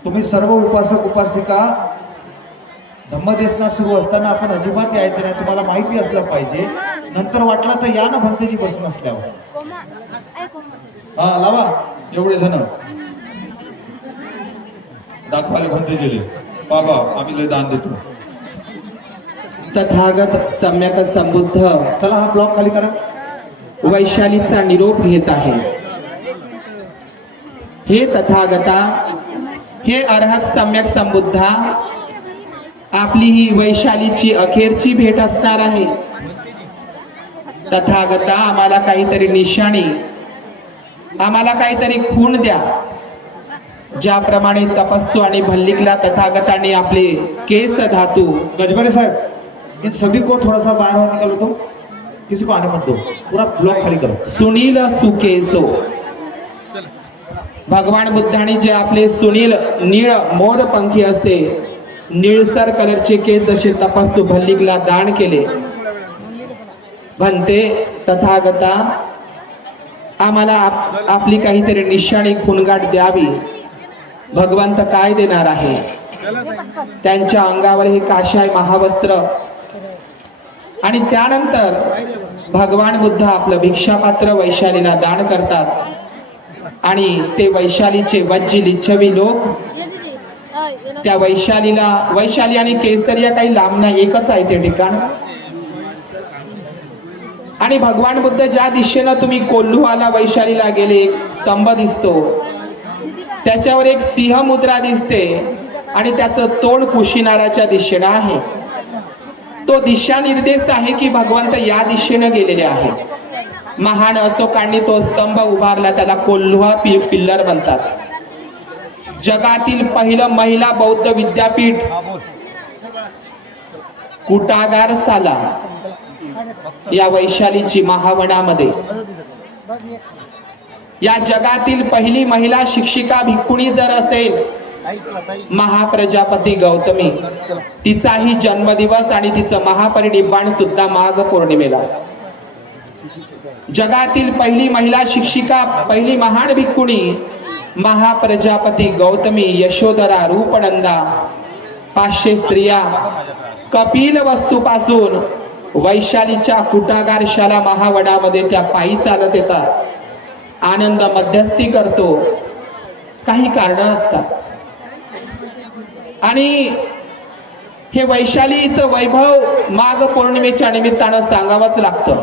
तुम्ही सर्व उपासक उपासिका धम्मदेसना सुरू असताना आपण अजिबात यायचं नाही. तुम्हाला माहिती असलं पाहिजे. नंतर वाटलं तर या ना भंतेजी बसून असल्यावर. हा लावा एवढे जण दाखवाले भंतेजीले. बाबा आम्ही लय दान देतो. तथागत सम्यक संबुद्ध चला हा ब्लॉक खाली करा. वैशालीचा निरोप घेत आहे. हे तथागता, हे अर्हत सम्यक संबुद्धा, आपली ही वैशालीची अखेरची भेट असणार आहे. तथागता, आम्हाला काहीतरी निशाणी, आम्हाला काहीतरी खूण द्या. ज्याप्रमाणे तपस्सू आणि भल्लिकला तथागताने आपले केस धातू. गजबरे साहब इन सभी को थोड़ा सा बाहर और निकालो तो, किसी को आने मत दो. पूरा ब्लॉक खाली करो. सुनील सुकेसो, भगवान बुद्धाने जे आपले सुनील निळ मोर पंखी असे निळसर कलरचे केस जसे तपस्सू भल्लिकला दान केले. म्हणते तथागता, आम्हाला आपली काहीतरी निशाणी खूणगाठ द्यावी. भगवंत काय देणार आहे? त्यांच्या अंगावर हे काशाय महावस्त्र आणि त्यानंतर भगवान बुद्ध आपलं भिक्षापात्र वैशालीला दान करतात आणि ते वैशालीचे वज्जी लिच्छवी लोक त्या वैशाली आणि केसरिया काही लांब नाही, एकच आहे ते ठिकाण. आणि भगवान बुद्ध ज्या दिशेनं तुम्ही कोल्हुआला वैशालीला गेले, एक स्तंभ दिसतो, त्याच्यावर एक सिंह मुद्रा दिसते आणि त्याचं तोंड कुशीनाराच्या दिशेनं आहे. तो दिशा निर्देश आहे की भगवंत या दिशेनं गेलेले आहेत. महान अशोकांनी तो स्तंभ उभारला, त्याला कोल्हुआ पिल्लर म्हणतात. जगातील पहिलं महिला बौद्ध विद्यापीठ कुटागार साला या वैशालीची महावनामध्ये. या जगातील पहिली महिला शिक्षिका भिक्खुणी जर असेल महाप्रजापती गौतमी, तिचाही जन्मदिवस आणि तिचं महापरिनिर्वाण सुद्धा माघ पौर्णिमेला. जगातील पहिली महिला शिक्षिका, पहिली महान भिक्खुणी महाप्रजापती गौतमी, यशोधरा, रूपनंदा, 500 स्त्रिया कपिल वस्तूपासून वैशालीच्या कुटागारशाला महावनामध्ये त्या पायी चालत येतात. आनंद मध्यस्थी करतो. काही कारण असतात आणि हे वैशालीचं वैभव माघ पौर्णिमेच्या निमित्तानं सांगावंच लागतं.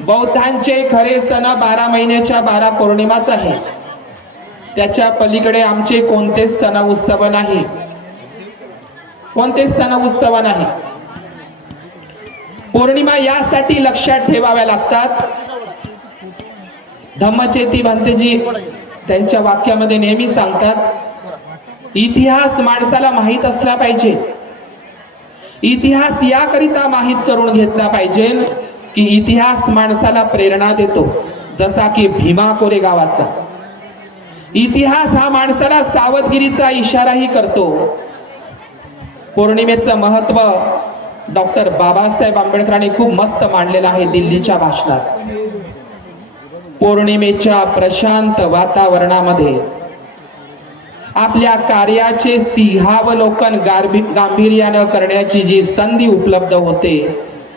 बौद्धांचे खरे सण 12 महिन्याच्या 12 पौर्णिमाच आहे. त्याच्या पलीकडे आमचे कोणतेच सण उत्सव नाही, कोणतेच सण उत्सव नाही. पौर्णिमा यासाठी लक्षात ठेवाव्या लागतात. धम्मचेती भंतेजी त्यांच्या वाक्यामध्ये नेहमी सांगतात, इतिहास माणसाला माहित असला पाहिजे. इतिहास याकरिता माहित करून घेतला पाहिजे की इतिहास माणसाला प्रेरणा देतो. जसा की भीमा कोरेगावाचा इतिहास हा माणसाला सावधगिरीचा इशाराही करतो. पौर्णिमेचं महत्व डॉक्टर बाबासाहेब आंबेडकरांनी खूप मस्त मांडलेलं आहे दिल्लीच्या भाषणात. पौर्णिमेच्या प्रशांत वातावरणामध्ये आपल्या कार्याचे सिंहावलोकन गांभीर्यानं करण्याची जी संधी उपलब्ध होते,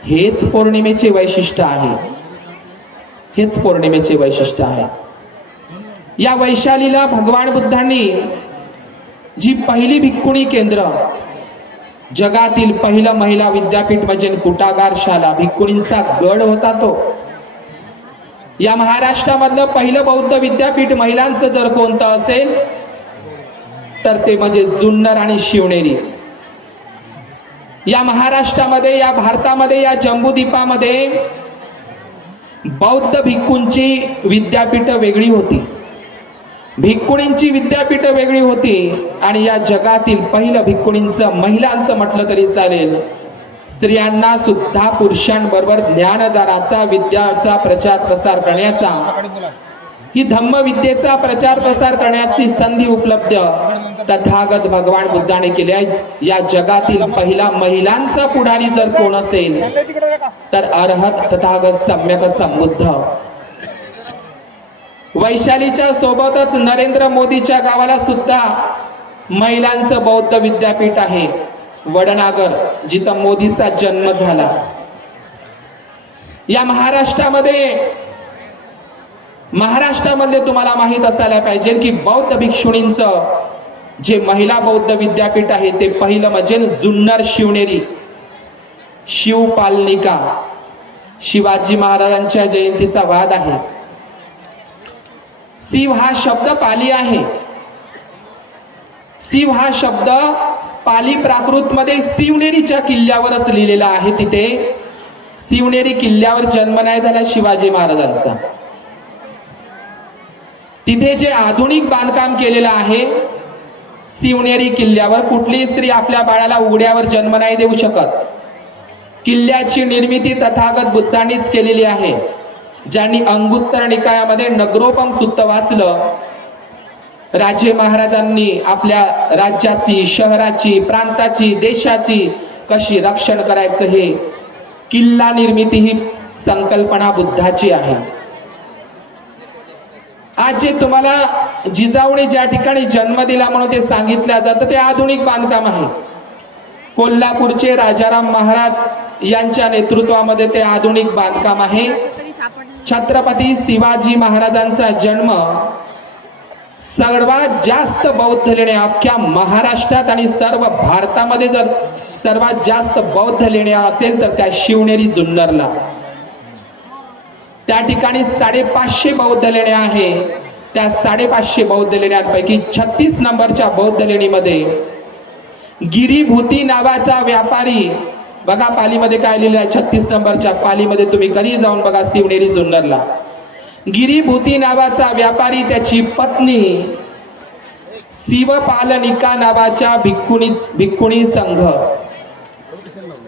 हेच पौर्णिमेचे वैशिष्ट्य आहे. हेच पौर्णिमेचे वैशिष्ट्य आहे. या वैशालीला भगवान बुद्धांनी जी पहिली भिक्खुणी केंद्र, जगातील पहिलं महिला विद्यापीठ म्हणजे कुटागार शाला, भिक्खुणींचा गड होता तो. या महाराष्ट्रामधलं पहिलं बौद्ध विद्यापीठ महिलांचं जर कोणतं असेल तर ते म्हणजे जुन्नर आणि शिवनेरी. या महाराष्ट्रामध्ये, या भारतामध्ये, या जम्बूद्वीपामध्ये बौद्ध भिक्खूंची विद्यापीठ वेगळी होती, भिक्खुणींची विद्यापीठ वेगळी होती. आणि या जगातील पहिलं भिक्खुणींचं, महिलांचं म्हटलं तरी चालेल, स्त्रियांना सुद्धा पुरुषांबरोबर ज्ञानदानाचा, विद्याचा प्रचार प्रसार करण्याचा ही धम्म विद्येचा प्रचार प्रसार करण्याची संधी उपलब्ध तथागत भगवान बुद्धाने केली आहे. या जगातील पहिला महिलांचा पुढारी जर कोण असेल तर अरहत तथागत सम्यक संबुद्ध. वैशालीच्या सोबतच नरेंद्र मोदीच्या गावाला सुद्धा महिलांचं बौद्ध विद्यापीठ आहे, वडनागर, जिथं मोदीचा जन्म झाला. या महाराष्ट्रामध्ये तुम्हाला माहित असायला पाहिजे की बौद्ध भिक्षुणींचं जे महिला बौद्ध विद्यापीठ आहे ते पहिलं म्हणजे जुन्नर शिवनेरी शिवपालनिका. शिवाजी महाराजांच्या जयंतीचा वाद आहे. शिव हा शब्द पाली आहे. शिव हा शब्द पाली प्राकृत मध्ये शिवनेरीच्या किल्ल्यावरच लिहिलेला आहे. तिथे शिवनेरी किल्ल्यावर जन्म नाही झाला शिवाजी महाराजांचा. तिथे जे आधुनिक बांधकाम केलेलं आहे शिवनेरी किल्ल्यावर, कुठलीही स्त्री आपल्या बाळाला उघड्यावर जन्म नाही देऊ शकत. किल्ल्याची निर्मिती तथागत बुद्धांनीच केलेली आहे. ज्यांनी अंगुत्तर निकायामध्ये नगरोपम सुत्त वाचलं, राजे महाराजांनी आपल्या राज्याची, शहराची, प्रांताची, देशाची कशी रक्षण करायचं हे किल्ला निर्मिती ही संकल्पना बुद्धाची आहे. आज जे तुम्हाला जिजाऊने ज्या ठिकाणी जन्म दिला म्हणून ते सांगितलं जातं ते आधुनिक बांधकाम आहे. कोल्हापूरचे राजाराम महाराज यांच्या नेतृत्वामध्ये ते आधुनिक बांधकाम आहे. छत्रपती शिवाजी महाराजांचा जन्म सर्वात जास्त बौद्ध लेण्या अख्ख्या महाराष्ट्रात आणि सर्व भारतामध्ये जर सर्वात जास्त बौद्ध लेण्या असेल तर त्या शिवनेरी जुन्नरला. त्या ठिकाणी 550 बौद्ध लेण्या आहे. त्या 550 बौद्ध लेण्यांपैकी 36 नंबरच्या बौद्ध लेणीमध्ये गिरीभूती नावाचा व्यापारी, बघा पालीमध्ये काय लिहिलं आहे 36 नंबरच्या पालीमध्ये, तुम्ही कधी जाऊन बघा शिवनेरी जुन्नरला. गिरीभूती नावाचा व्यापारी, त्याची पत्नी शिवपालनिका नावाच्या भिक्खुणी संघ,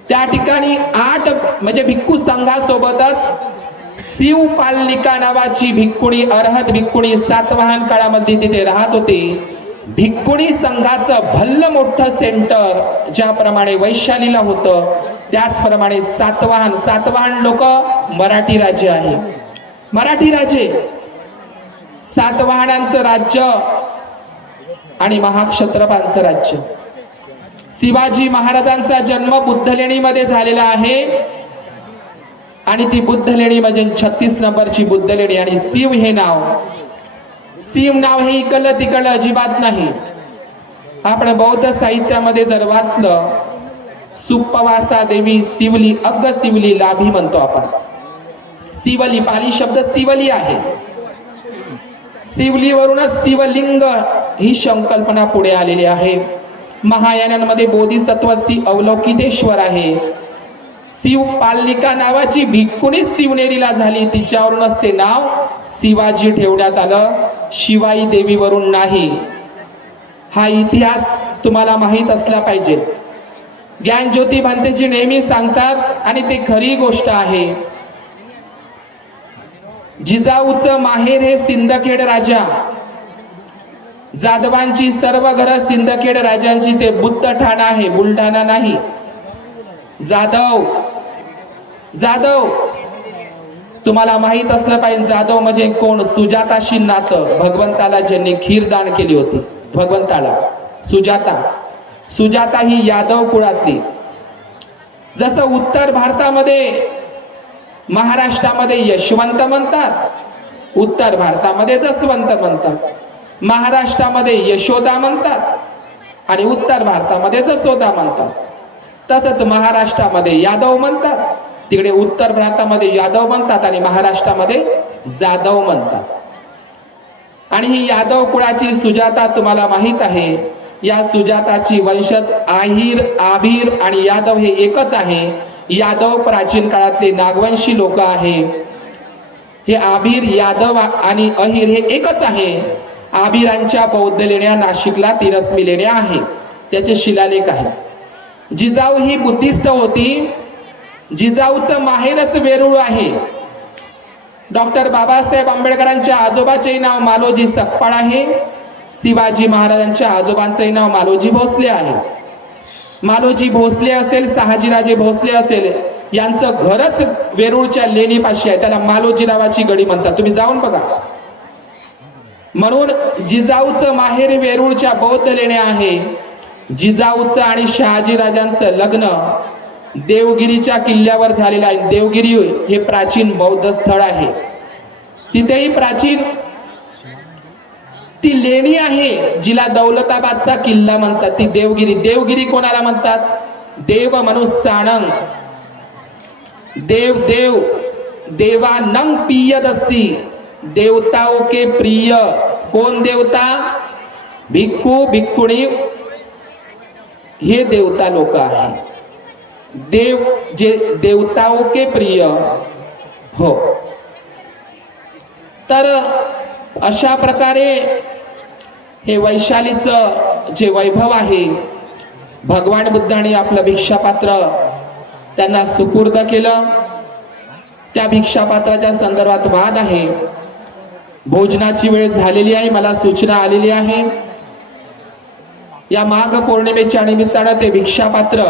त्या ठिकाणी 8 म्हणजे भिक्खू संघासोबतच शिवपालनिका नावाची भिक्खुणी, अरहत भिक्खुणी सातवाहन काळामध्ये तिथे राहत होती. भिक्खुणी संघाचं भल्ल मोठं सेंटर ज्याप्रमाणे वैशालीला होतं त्याचप्रमाणे सातवाहन लोक मराठी राज्य आहे. मराठी राजे, सातवाहनांचं राज्य आणि महाक्षत्रपांचं राज्य. शिवाजी महाराजांचा जन्म बुद्धलेणीमध्ये झालेला आहे आणि ती बुद्धलेणी म्हणजे 36 नंबरची बुद्धलेणी. आणि शिव हे नाव, शिव नाव हे इकडलं तिकडलं अजिबात नाही. आपण बौद्ध साहित्यामध्ये जर वाचलं, सुप्पवासा देवी शिवली अग्ग शिवली लाभी म्हणतो आपण. शिवली पाली शब्द शिवली आहे. शिवलीवरूनच शिवलिंग ही संकल्पना पुढे आलेली आहे. महायानांमध्ये बोधिसत्व अवलोकितेश्वर आहे. शिवपालनिका नावाची भिक्खुणी शिवनेरीला झाली, तिच्यावरूनच ते नाव शिवाजी ठेवण्यात आलं, शिवाई देवीवरून नाही. हा इतिहास तुम्हाला माहित असला पाहिजे. ज्ञानज्योती भंतेजी नेहमी सांगतात आणि ते खरी गोष्ट आहे. जिजाऊचं माहेर हे सिंदखेड राजा, जाधवांची सर्व घरं सिंदखेड राजांची, ते बुद्ध ठाणा आहे, बुलढाणा नाही. जाधव तुम्हाला माहित असलं पाहिजे. जाधव म्हणजे कोण? सुजाताशी नातं, भगवंताला ज्यांनी खीरदान केली होती भगवंताला, सुजाता ही यादव कुळातली. जसं उत्तर भारतामध्ये महाराष्ट्रामध्ये यशवंत म्हणतात, उत्तर भारतामध्ये जसवंत म्हणतात. महाराष्ट्रामध्ये यशोदा म्हणतात आणि उत्तर भारतामध्ये जसोदा म्हणतात. तसंच महाराष्ट्रामध्ये यादव म्हणतात, तिकडे उत्तर भारतामध्ये यादव म्हणतात आणि महाराष्ट्रामध्ये जाधव म्हणतात. आणि ही यादव कुळाची सुजाता तुम्हाला माहित आहे. या सुजाताची वंशज आहीर, आभीर आणि यादव हे एकच आहे. यादव प्राचीन काळातले नागवंशी लोक आहे. हे आभीर, यादव आणि अहीर हे एकच आहे. आभीरांच्या बौद्ध लेण्या नाशिकला तिरस्मी लेण्या आहे, त्याचे शिलालेख आहे. जिजाऊ ही बुद्धिस्ट होती. जिजाऊचं माहेरच वेरूळ आहे. डॉक्टर बाबासाहेब आंबेडकरांच्या आजोबाचे नाव मालोजी सकपाळ आहे. शिवाजी महाराजांच्या आजोबांचे नाव मालोजी भोसले आहे. मालोजी भोसले असेल, शहाजीराजे भोसले असेल, यांचं घरच वेरूळच्या लेणीपाशी आहे. त्याला मालोजी नावाची गडी म्हणतात. तुम्ही जाऊन बघा. म्हणून जिजाऊचं माहेर वेरूळच्या बौद्ध लेण्या आहे. जिजाऊचं आणि शहाजीराजांचं लग्न देवगिरीच्या किल्ल्यावर झालेलं आहे. देवगिरी हे प्राचीन बौद्ध स्थळ आहे. तिथेही प्राचीन ती लेणी आहे जिला दौलताबादचा किल्ला म्हणतात. ती देवगिरी. देवगिरी कोणाला म्हणतात? देव म्हणून साणंग. देव देव देवानंग पियदसी, देवताओं के प्रिय. कोण देवता? भिक्खू भिक्खुणी हे देवता लोक आहेत. देव जे देवताओं के प्रिय हो. तर अशा प्रकारे हे वैशालीचं जे वैभव आहे, भगवान बुद्धांनी आपलं भिक्षापात्र त्यांना सुपूर्द केलं. त्या भिक्षापात्राच्या संदर्भात वाद आहे. भोजनाची वेळ झालेली आहे. मला सूचना आलेली आहे. या माघ पौर्णिमेच्या निमित्तानं ते भिक्षापात्र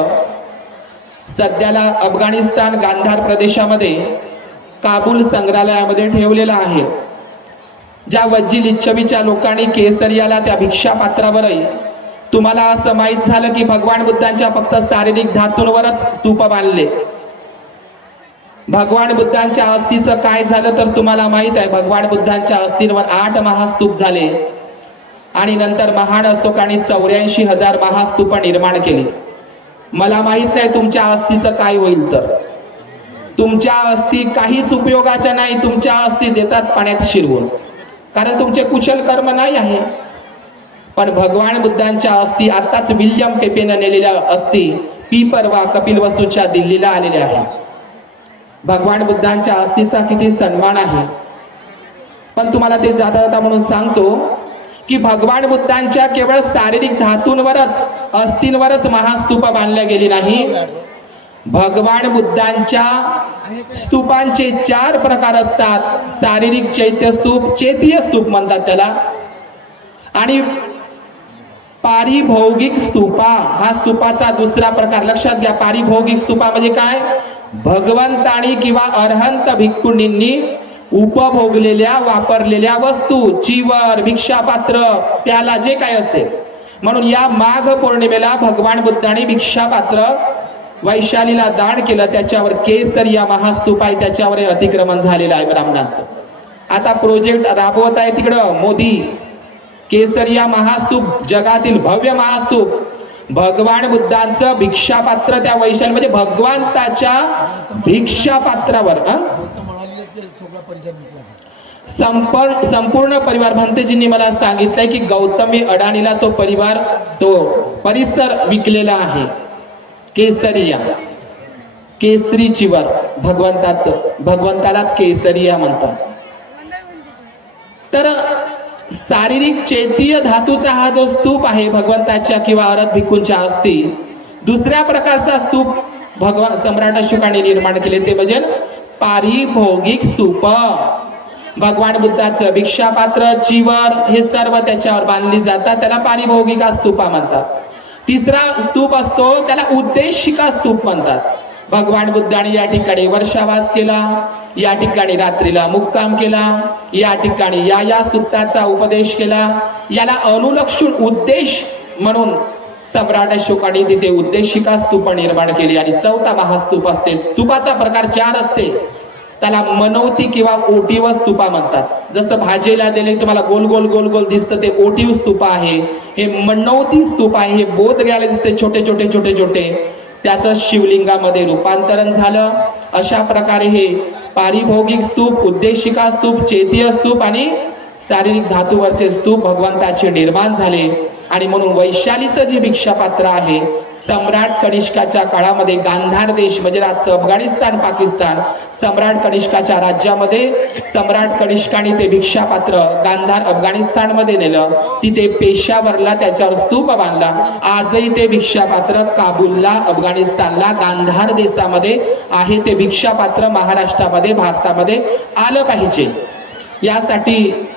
सध्याला अफगाणिस्तान गांधार प्रदेशामध्ये काबूल संग्रहालयामध्ये ठेवलेलं आहे. ज्या वज्जी लिच्छवीच्या लोकांनी केसरियाला त्या भिक्षापात्रावरही, तुम्हाला असं माहित झालं की भगवान बुद्धांच्या फक्त शारीरिक धातूंवरच स्तूप बांधले. भगवान बुद्धांच्या अस्थीचं काय झालं तर तुम्हाला माहित आहे. भगवान बुद्धांच्या अस्थींवर 8 महास्तूप झाले आणि नंतर महान अशोकाने 84,000 महास्तूप निर्माण केली. मला माहित नाही तुमच्या अस्थीचं काय होईल. तर तुमच्या अस्थी काहीच उपयोगाच्या नाही. तुमच्या अस्थी देतात पाण्यात शिरवून, कारण तुमचे कुशल कर्म नाही आहे. पण भगवान बुद्धांच्या अस्थी आताच विल्यम पेपेनं नेलेल्या अस्थी परवा कपिलवस्तूच्या दिल्लीला आलेल्या आहे. भगवान बुद्धांच्या अस्थीचा किती सन्मान आहे. पण तुम्हाला ते जाता जाता म्हणून सांगतो की भगवान बुद्धांच्या केवळ शारीरिक धातूंवरच, अस्थिंवरच महास्तूप बांधल्या गेली नाही. भगवान बुद्धांच्या स्तूपांचे 4 प्रकार असतात. शारीरिक चैत्य स्तूप, चेतीय स्तूप म्हणतात त्याला, आणि पारिभौगिक स्तूपा हा स्तूपाचा दुसरा प्रकार. लक्षात घ्या, पारिभौगिक स्तूपा म्हणजे काय? भगवंतानी किंवा अरहंत भिक्खूंनी उपभोगलेल्या, वापरलेल्या वस्तू, चिवर, भिक्षापात्र, प्याला, जे काय असेल. म्हणून या माघ पौर्णिमेला भगवान बुद्धांनी भिक्षापात्र वैशालीला दान केलं. त्याच्यावर केसरिया महास्तूप आहे, त्याच्यावर अतिक्रमण झालेलं आहे ब्राह्मणांचं. आता प्रोजेक्ट राबवत आहे तिकडं मोदी. केसरिया महास्तूप जगातील भव्य महास्तूप. भगवान बुद्धांचं भिक्षापात्र त्या वैशाली म्हणजे भगवंताच्या भिक्षापात्रावर संपूर्ण परिवार. भंतेजींनी मला सांगितलंय की गौतमी अडाणीला तो परिवार, तो परिसर विकलेला आहे. केसरिया, केसरी चिवर भगवंताचं, भगवंतालाच केसरिया म्हणतात. तर शारीरिक चैतीय धातूचा हा जो स्तूप आहे भगवंताच्या किंवा अरहत भिक्खूंच्या अस्थी. दुसऱ्या प्रकारचा स्तूप भगवान सम्राट अशोकाने निर्माण केले, ते म्हणजे पारिभौगिक स्तूप. भगवान बुद्धाचं भिक्षापात्र, चिवर हे सर्व त्याच्यावर बांधली जातात, त्याला पारिभौगिक स्तूपा म्हणतात. तिसरा स्तूप असतो त्याला उद्देशिका स्तूप म्हणतात. भगवान बुद्धाने या ठिकाणी वर्षावास केला, या ठिकाणी रात्रीला मुक्काम केला, या ठिकाणी या सुत्ताचा उपदेश केला. याला अनुलक्षून उद्देश म्हणून सम्राट अशोकाने तिथे उद्देशिका स्तूप निर्माण केली. आणि 4था महास्तूप असते. स्तूपाचा प्रकार 4 असते. त्याला मनवती किंवा ओटीव स्तूपा म्हणतात. जसं भाजेला दिले तुम्हाला गोल गोल गोल गोल दिसतं, ते ओटीव स्तूप आहे. हे मनवती स्तूप आहे. हे बोध घ्यायला दिसते छोटे छोटे छोटे छोटे, त्याचं शिवलिंगामध्ये रूपांतरण झालं. अशा प्रकारे हे पारिभौगिक स्तूप, उद्देशिका स्तूप, चेतीय स्तूप आणि शारीरिक धातूवरचे स्तूप भगवंताचे निर्माण झाले. आणि म्हणून वैशालीचं जे भिक्षापात्र आहे, सम्राट कनिष्काच्या काळामध्ये गांधार देश म्हणजे आजचं अफगाणिस्तान पाकिस्तान, सम्राट कनिष्काच्या राज्यामध्ये सम्राट कनिष्काने ते भिक्षापात्र गांधार अफगाणिस्तान मध्ये नेलं. तिथे पेशावरला त्याच्यावर स्तूप बांधला. आजही ते भिक्षापात्र काबूलला, अफगाणिस्तानला, गांधार देशामध्ये आहे. ते भिक्षापात्र महाराष्ट्रामध्ये, भारतामध्ये आलं पाहिजे. यासाठी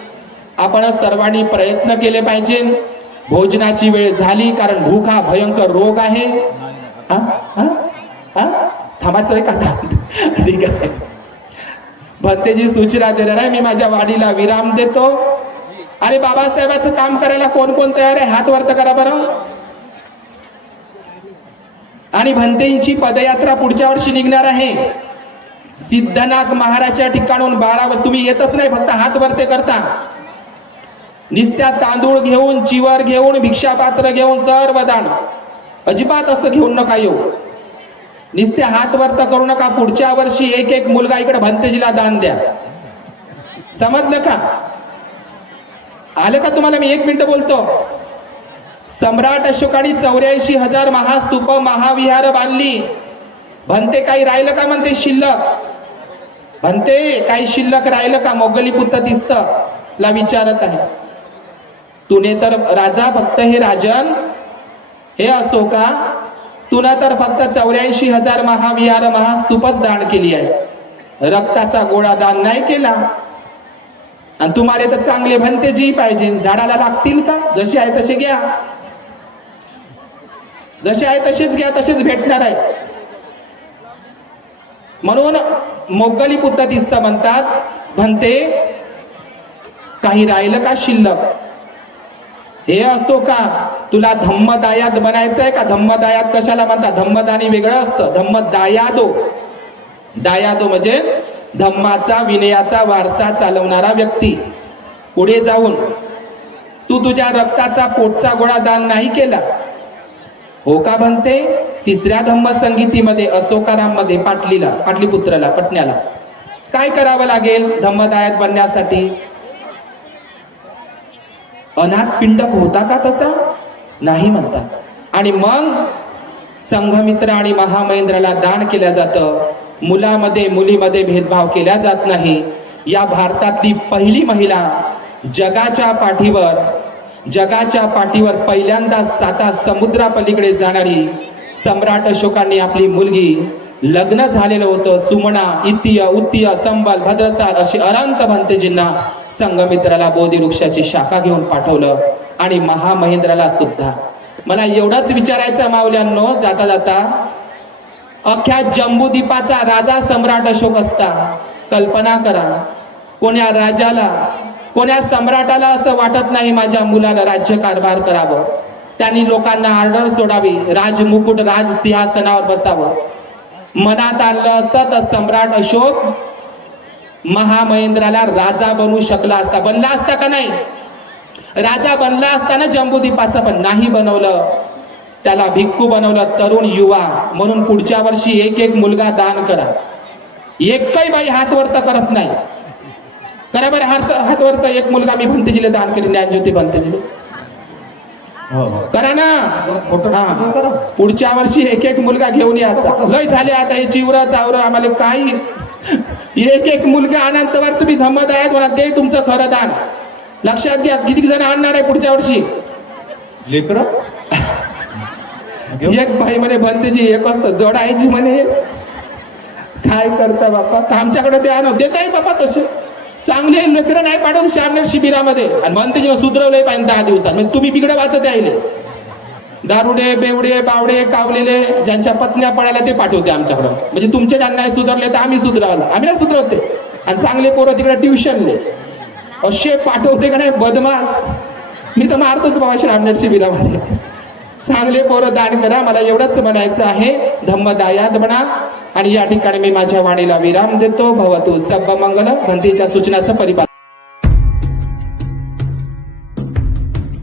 आपण सर्वांनी प्रयत्न केले पाहिजे. भोजनाची वेळ झाली, कारण भूक हा भयंकर रोग आहे. थांबायचं का? ठीक आहे. भंतेजी सूचना देणार आहे. मी माझ्या वाणीला विराम देतो. आणि बाबासाहेबांचं काम करायला कोण कोण तयार आहे? हात वरत करा बरं. आणि भंतेंची पदयात्रा पुढच्या वर्षी निघणार आहे. सिद्धनाथ महाराजच्या ठिकाणून 12 वर. तुम्ही येतच नाही, फक्त हात वरते करता. निस्त्या तांदूळ घेऊन, चिवर घेऊन, भिक्षापात्र घेऊन सर्व दान. अजिबात असं घेऊन नका येऊ. निस्ते हात वरत करू नका. पुढच्या वर्षी एक एक मुलगा इकडे भंतेजीला दान द्या. समजलं का? आलं का तुम्हाला? मी 1 मिनिट बोलतो. सम्राट अशोकाने 84,000 महास्तूप, महाविहार बांधली. भंते काही राहिलं का म्हणते शिल्लक? भंते काही शिल्लक राहिलं का? मोगलीपुत्र ला विचारत आहे. तुने तर राजा फक्त हे राजन हे असो का? तुला तर फक्त 84,000 महाविहार महास्तूपच दान केली आहे. रक्ताचा गोळा दान नाही केला. आणि तुम्हाला तर चांगले भंते जी पाहिजे. झाडाला लागतील का? जसे आहे तसे घ्या. जसे आहे तसेच घ्या, तसेच भेटणार आहे. म्हणून मोगलीपुत्र म्हणतात, भंते काही राहिलं का शिल्लक? हे असो का? तुला धम्मदायाद बनायचं आहे का? धम्मदायाद कशाला म्हणतात? धम्मदानी वेगळं असतं. धम्मदायादो, दायादो म्हणजे धम्माचा, विनयाचा वारसा चालवणारा व्यक्ती. पुढे जाऊन तू तुझ्या रक्ताचा, पोटचा गोळा दान नाही केला हो का भंते? 3ऱ्या धम्म संगीतीमध्ये अशोकाराम मध्ये पाटलीपुत्रला, पटण्याला काय करावं लागेल धम्मदायाद बनण्यासाठी? अनाथ पिंडक होता का तसा? नाही म्हणतात. आणि मग संघमित्र आणि महामहेंद्राला दान केलं जातं. मुलामध्ये मुलीमध्ये भेदभाव केला जात नाही. या भारतातली पहिली महिला, जगाच्या पाठीवर पहिल्यांदा 7 समुद्रापलीकडे जाणारी, सम्राट अशोकांनी आपली मुलगी, लग्न झालेलं होतं, सुमना, इत्तीय, उत्तीय, संबल, भद्रसाल अशी अनंत भंतेजींना संघमित्राला बोधी वृक्षाची शाखा घेऊन पाठवलं. आणि महामहेंद्राला सुद्धा. मला एवढंच विचारायचं माऊल्यांनो, जाता जाता, अख्ख्या जम्बूद्वीपाचा राजा सम्राट अशोक असता. कल्पना करा, कोण्या राजाला, कोण्या सम्राटाला असं वाटत नाही माझ्या मुलानं राज्यकारभार करावं. त्यांनी लोकांना ऑर्डर सोडावी, राजमुकुट, राजसिंहासनावर बसावं. मनात आणलं असतं तर सम्राट अशोक महामहेंद्राला राजा बनवू शकला असता. बनला असता का नाही? राजा बनला असताना जम्बूद्वीपाचा, पण नाही बनवलं. त्याला भिक्खू बनवलं, तरुण युवा. म्हणून पुढच्या वर्षी एक एक मुलगा दान करा. एकही बाई हात वरत करत नाही. करा बरं हात वरत. एक मुलगा मी भंतेजीला दान केली, ज्ञानज्योती भंतेजीला. करा ना. पुढच्या वर्षी एक एक मुलगा घेऊन यायचा. लय झाले आता हे चिवरा चावरा आम्हाला काही. एक एक मुलगा अनंतवर तुम्ही धम्मदायाद म्हणा, ते तुमचं खरं दान. लक्षात घ्या. किती जण आणणार आहे पुढच्या वर्षी? लेकर एक बाई म्हणे भंतेजी एक असतं जोडायची म्हणे. काय करता बापा? आमच्याकडे ते आणू देत आहे बाबा. तसेच चांगले लेकरं नाही पाठवत श्यामनेर शिबिरामध्ये. आणि भंतेजी सुधरवले पाहिजे 10 दिवसात. म्हणजे तुम्ही बिघडं वाचत यायले. दारुडे, बेवडे, बावडे, कावलेले ज्यांच्या पत्न्या पडायला ते पाठवते आमच्याकडं. म्हणजे तुमचे ज्यांना नाही सुधारले तर आम्ही सुधरावलं. आम्ही नाही सुधरवते. आणि चांगले पोरं तिकडे ट्युशनले असे पाठवते का नाही बदमाश. मी तर मारतोच बाबा श्यामनेर शिबिरामध्ये. चांगले पोरं दान करा. मला एवढंच म्हणायचं आहे. धम्मदायाद बना. आणि या ठिकाणी मी माझ्या वाणीला विराम देतो. भवतु सब मंगल. भंतेच्या सूचनाचं परिपालन.